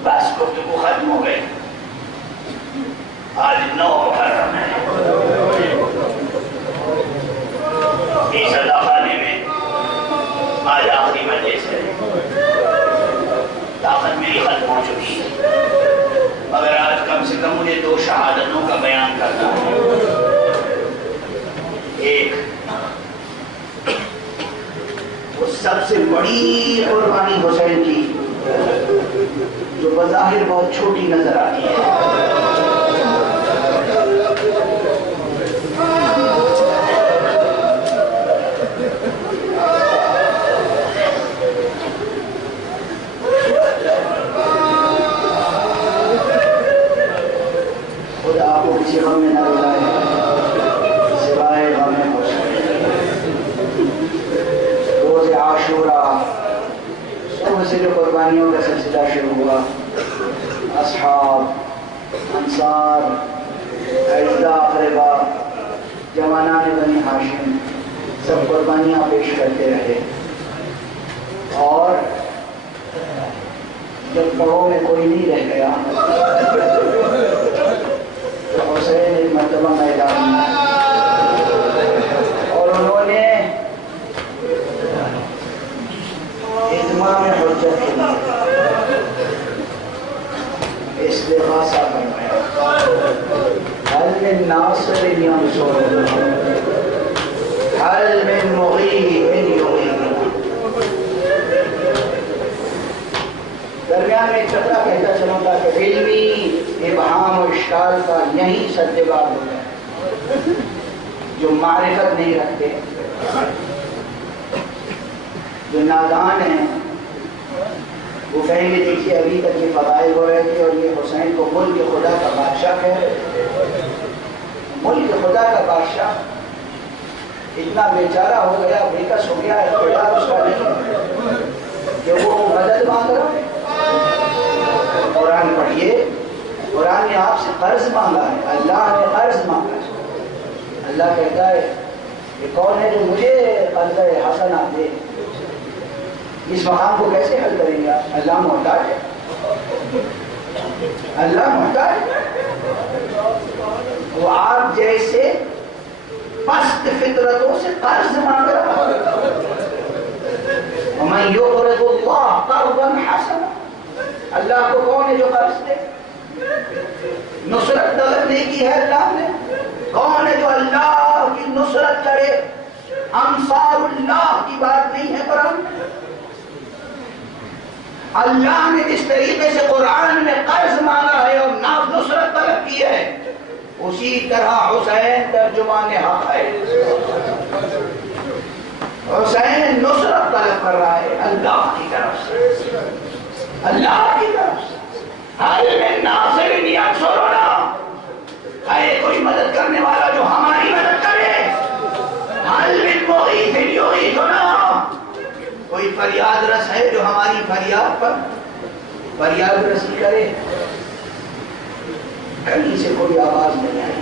بس گفتگو ختم ہو گئی۔ آج 9 محرم ہے، اس اداخانے میں آج آخری مجلس ہے، طاقت میری ختم ہو چکی ہے، مگر آج کم سے کم مجھے 2 شہادتوں کا بیان کرنا ہے۔ ایک، وہ سب سے بڑی قربانی حسین کی جو بظاہر بہت چھوٹی نظر آتی ہے، خدا آپ کو کسی غم میں نہ ڈالے سوائے غم حسین۔ روز عاشوراء صبح سے جو قربانیوں کا سلسلہ شروع ہوا، اصحاب، انصار، اعزاء اقربا، جوانان بنی ہاشم سب قربانیاں پیش کرتے رہے، اور جب پڑوں میں کوئی نہیں رہ گیا تو حسین ایک مرتبہ میدان میں، اور انہوں نے اتمام حجت کے لیے استغاثہ فرمایا، هل من ناصر ينصرنا، هل من مغیث یغیثنا۔ درمیان میں ایک چکرا کہتا چلوں گا کہ علمی ابہام و اشکال کا یہی سدباب ہوتا ہے، جو معرفت نہیں رکھتے، جو نادان ہیں، وہ کہیں گے دیکھیے ابھی تک یہ فضائل ہو رہے تھے اور یہ حسین کو ملک خدا کا بادشاہ کہہ رہے تھے۔ ملک خدا کا بادشاہ اتنا بیچارہ ہو گیا، بےکس ہو گیا، اقتدار اس کا نہیں کہ وہ مدد مانگ رہا ہے۔ قرآن پڑھیے، قرآن نے آپ سے قرض مانگا ہے، اللہ نے قرض مانگا ہے۔ اللہ کہتا ہے یہ کون ہے جو مجھے قرض حسنہ دے؟ اس مقام کو کیسے حل کریں گے آپ؟ اللہ محتاج ہے، اللہ محتاج ہے، وہ آپ جیسے پست فطرتوں سے قرض مانگ رہا ہے۔ وَمَن يُقْرِضُ اللَّهَ قَرْضًا حَسَنًا، اللہ کو کون ہے جو قرض دے؟ نصرت طلب نہیں کی ہے اللہ نے؟ کون ہے جو اللہ کی نصرت کرے؟ انصار اللہ کی بات نہیں ہے قرآن میں؟ اللہ نے جس طریقے سے قرآن میں قرض مانگا ہے اور نصرت طلب کی ہے، اسی طرح حسین ترجمان حق ہے، حسین نصرت طلب کر رہا ہے اللہ کی طرف سے، اللہ کی طرف سے۔ حل من ناصر ینصرنا، ہے کوئی مدد کرنے والا جو ہماری مدد کرے؟ حل من مغیث یغیثنا، کوئی فریاد رس ہے جو ہماری فریاد پر فریاد رسی کرے؟ کہیں سے کوئی آواز نہیں آئی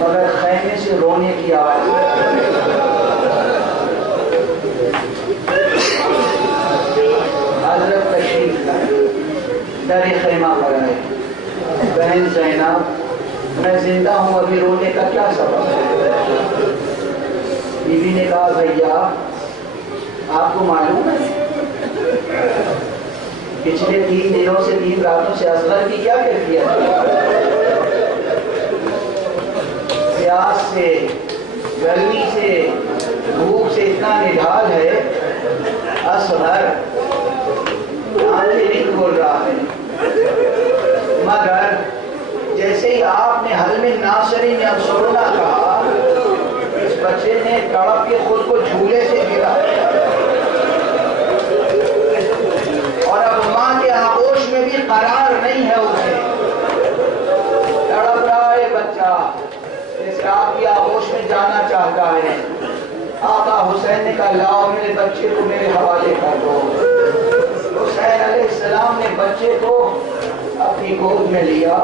مگر خیمے سے رونے کی آواز۔ حضرت تشریف لائے، در خیمہ پر آئے، بہن زینب میں زندہ ہوں، ابھی رونے کا کیا سبب ہے؟ بی بی نے کہا بھیا آپ کو معلوم ہے پچھلے 3 دنوں سے 3 راتوں سے اصغر کی کیا کیفیت ہے؟ پیاس سے، گرمی سے، بھوک سے اتنا نڈھال ہے، اصغر نہیں بول رہا ہے، مگر جیسے ہی آپ نے حل من ناصر ینصرنا کہا، اس بچے نے تڑپ کے خود کو جھولے سے گرا اور اب ماں کے آغوش میں بھی قرار نہیں ہے، اسے تڑپ رہا ہے بچہ جیسے آپ کی آغوش میں جانا چاہتا ہے۔ آقا حسین نے کہا لاؤ میرے بچے کو میرے حوالے کر دو۔ حسین علیہ السلام نے بچے کو اپنی گود میں لیا،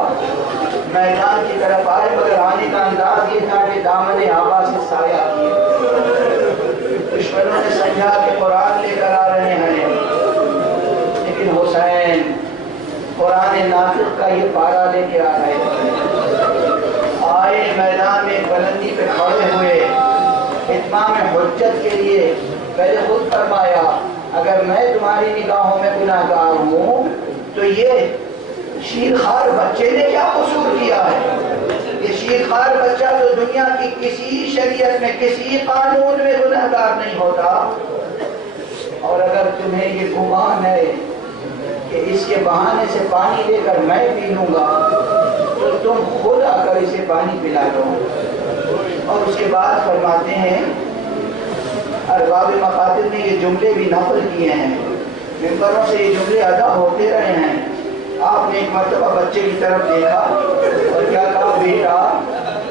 میدان کی طرف آئے، مگر آنے کا انداز یہ تھا کہ دامن آبا سے سایہ کیے۔ دشمنوں نے سمجھا کہ قرآن لے کر آ رہے ہیں، لیکن حسین قرآن ناطق کا یہ پارا لے کے آ رہے تھے۔ آئے میدان میں بلندی پہ کھڑے ہوئے، اتمام حجت کے لیے پہلے خود فرمایا اگر میں تمہاری نگاہوں میں گناہگار ہوں تو یہ شیرخوار بچے نے کیا قصور کیا ہے؟ یہ شیرخوار بچہ تو دنیا کی کسی شریعت میں کسی قانون میں گناہگار نہیں ہوتا، اور اگر تمہیں یہ گمان ہے کہ اس کے بہانے سے پانی لے کر میں پی لوں گا تو تم خود آ کر اسے پانی پلا دو۔ اور اس کے بعد فرماتے ہیں ارباب مقاتل نے یہ جملے بھی نقل کیے ہیں، ممبروں سے یہ جملے ادا ہوتے رہے ہیں۔ آپ نے ایک مرتبہ بچے کی طرف دیکھا اور کیا کہا بیٹا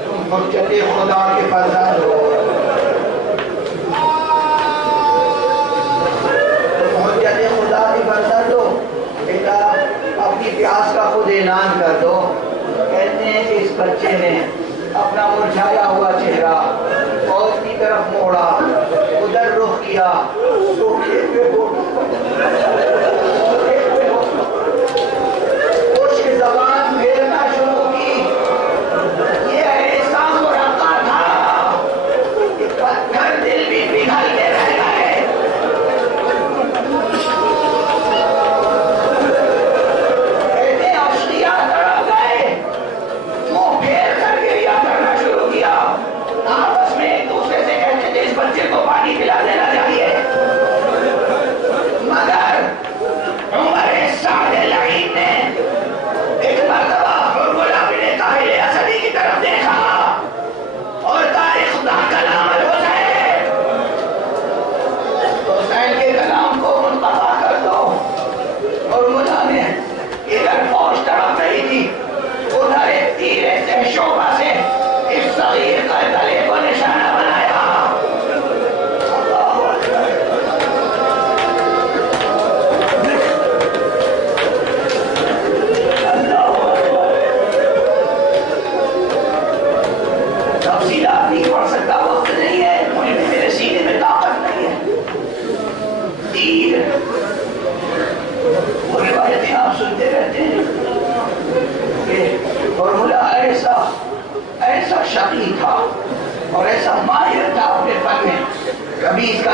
تم حجت خدا کے فرزند ہو، تم حجت خدا کے فرزند ہو، بیٹا اپنی پیاس کا خود اعلان کر دو۔ کہتے ہیں کہ اس بچے نے اپنا مرجھایا ہوا چہرہ فوج کی طرف موڑا، ادھر رخ کیا، سوکھے پہ خشک زبان پھیرنا شروع کی۔ یہ ایسا مرقع تھا کہ پتھر دل بھی پگھل کے رہ گئے۔ کہتے اشقیاء تڑپ گئے، منہ پھیر کر گریہ کرنا شروع کیا، آپس میں ایک دوسرے سے کہتے تھے اس بچے کو پانی پلا دینا چاہیے۔ مگر عمر سعد لعین نے ایک مرتبہ حرملہ بن طاہر اسدی کی طرف دیکھا اور تاریخ دا کلام الحسین، حسین کے کلام کو منقطع کر دو۔ اور ملا نے ادھر فوج تڑپ رہی تھی، ادھر ایک تیرے سے شعبہ سے اس صغیر کا گلے کو نشانہ بنایا۔ تفصیلات نہیں پڑھ سکتا،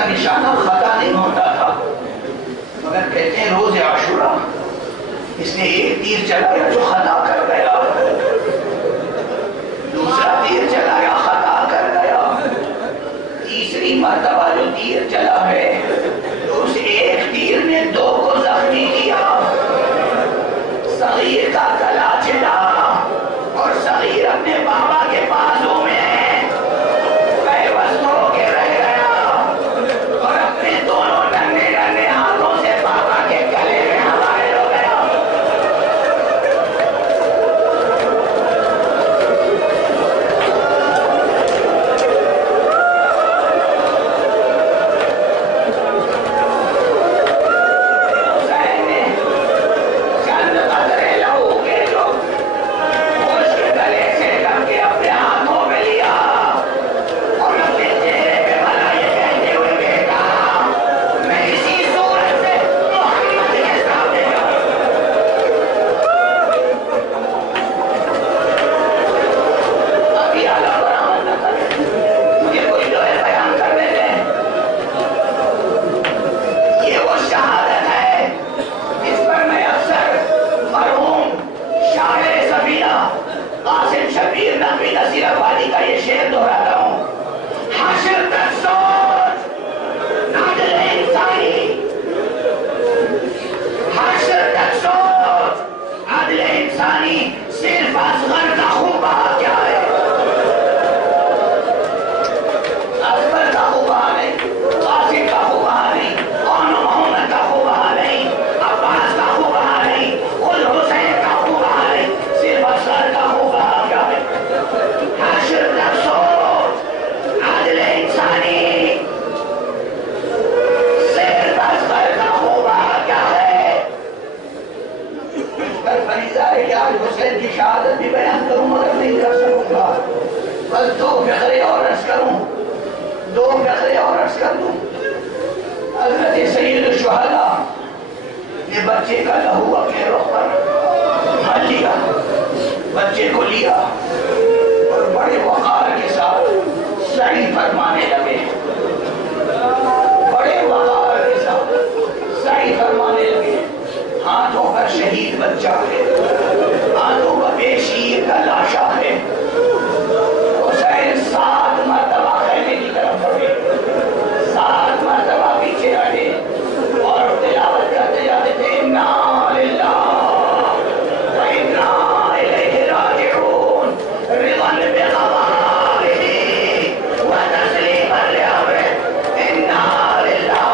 کا نشانہ خطا نہیں ہوتا تھا، مگر کہتے ہیں روز عاشورہ اس نے ایک تیر چلایا جو خطا کر گیا، دوسرا تیر چلایا خطا کر گیا، تیسری مرتبہ جو تیر چلا ہے تو اس ایک تیر نے دو کو زخمی کیا، صغیر کا گلا چلا اور صغیر اپنے بابا کے بازو میں بے بس ہو کے رہ گیا اور اپنے دونوں ننھے ننھے ہاتھوں سے بابا کے گلے میں حوالے ہو گیا۔ حسین نے چند قطرے لہو کے جو اس کے گلے سے کر کے اپنے ہاتھوں میں لیا اور اپنے چہرے پہ بنا یہ کہتے ہوئے کہا میں اسی صورت سے محمد کے سامنے جاؤں۔ ابھی اعلیٰ برآمد نہ کریں، مجھے کوئی دوئے بیان کرنے دیں۔ یہ وہ شہادت ہے جس پر میں اکثر مرحوم شاعر سفینہ قاسم شبیر نقوی نصیر آبادی کا یہ شعر دہراتا ہوں۔ حشر تک سوچ عدل انسانی، حشر تک سوچ عدل انسانی، صرف اصغر کا خوبہ کیا ہے؟ اکبر کا خوبہ نہیں، قاسم کا خوبہ نہیں، کون محمد کا خوبہ نہیں، عباس کا خوبہ نہیں، خود حسین کا خوبہ نہیں، صرف اصغر کا خوبہ کیا ہے؟ حشر تک سوچ عدل انسانی، صرف اصغر کا خوبہ کیا ہے؟ اس پر فریضہ ہے کہ آج حسین کی شہادت بھی بیان کروں مگر نہیں کر سکوں گا، بس دو فقرے اور عرض کروں، دو فقرے اور عرض کر دوں۔ حضرت سید الشہداء نے بچے کا لہو اپنے رخ پر ہل لیا، بچے کو لیا اور بڑے وقار کے ساتھ سعی فرمانے لگے، بڑے وقار کے ساتھ سعی فرمانے لگے۔ ہاتھوں پر شہید بچہ ہے، ہاتھوں پر بے شیر کا لاشا ہے۔ حسین 7 مرتبہ خیمے کی طرف بڑھے، 7 مرتبہ پیچھے ہٹے اور تلاوت کرتے جاتے تھے انا للہ و انا الیہ راجعون رضا بقضائہ و تسلیما لامرہ، انا للہ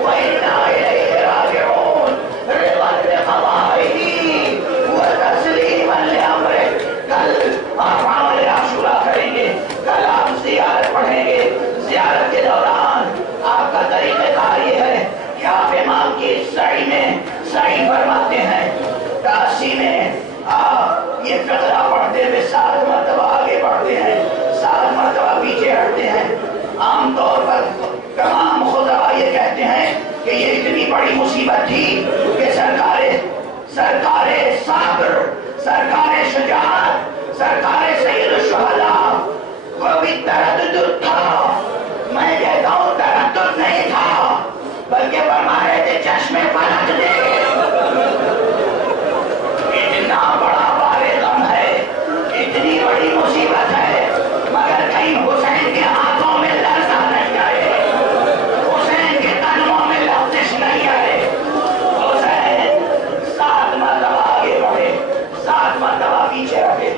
و انا الیہ راجعون رضا بقضائہ و تسلیما لامرہ۔ کل آپ عمل عاشورہ کریں گے، کل آپ زیارت پڑھیں گے، زیارت کے دوران آپ کا طریقہ کار یہ ہے کہ آپ امام کی سعی میں سعی فرماتے ہیں، کاسی میں آپ یہ فقرہ پڑھتے ہوئے 7 مرتبہ آگے بڑھتے ہیں، 7 مرتبہ پیچھے ہٹتے ہیں۔ عام طور پر تمام خطباء یہ کہتے ہیں کہ یہ اتنی بڑی مصیبت تھی کہ سرکار صبر، سرکار شجاعت، سرکار سید الشہداء کو بھی تردد تھا۔ میں کہتا ہوں تردد نہیں تھا بلکہ فرما رہے تھے چشم پلک دے۔ اتنا بڑا بار غم ہے، اتنی بڑی مصیبت ہے، مگر کہیں حسین کے ہاتھوں میں لرزہ نہیں آئے، حسین کے قدموں میں لغزش نہیں آئے۔ حسین 7 مرتبہ آگے بڑھے، 7 مرتبہ پیچھے ہٹے،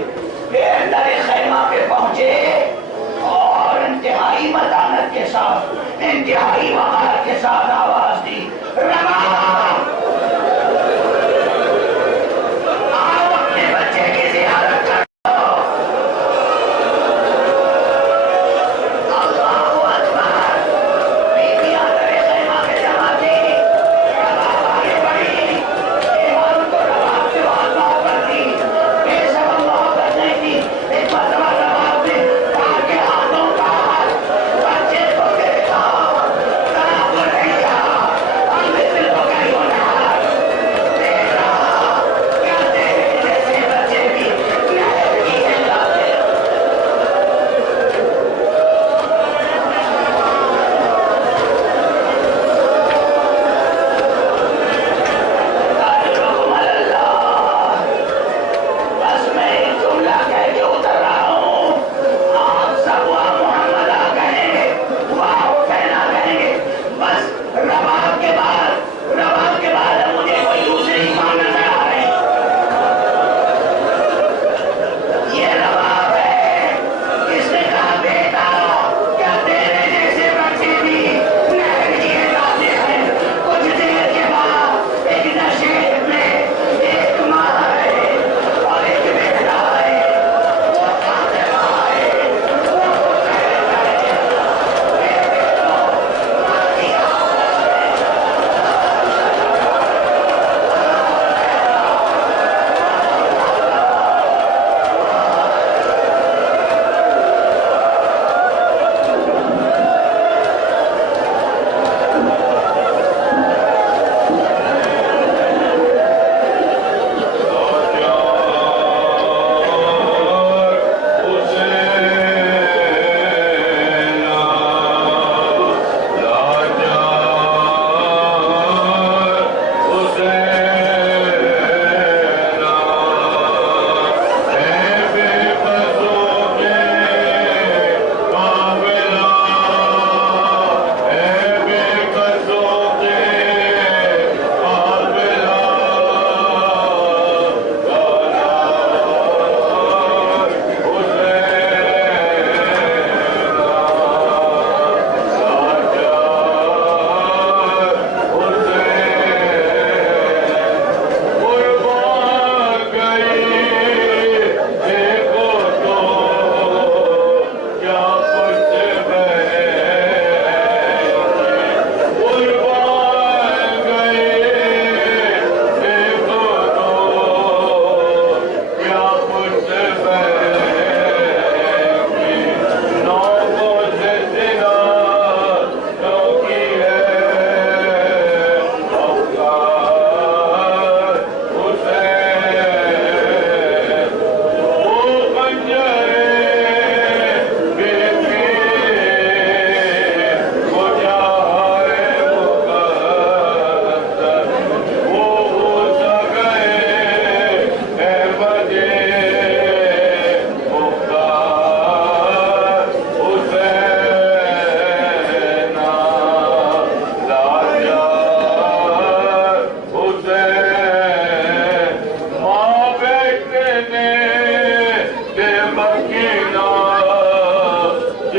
پھر اندر خیمہ پہ پہنچے اور انتہائی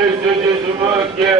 اس جسم کے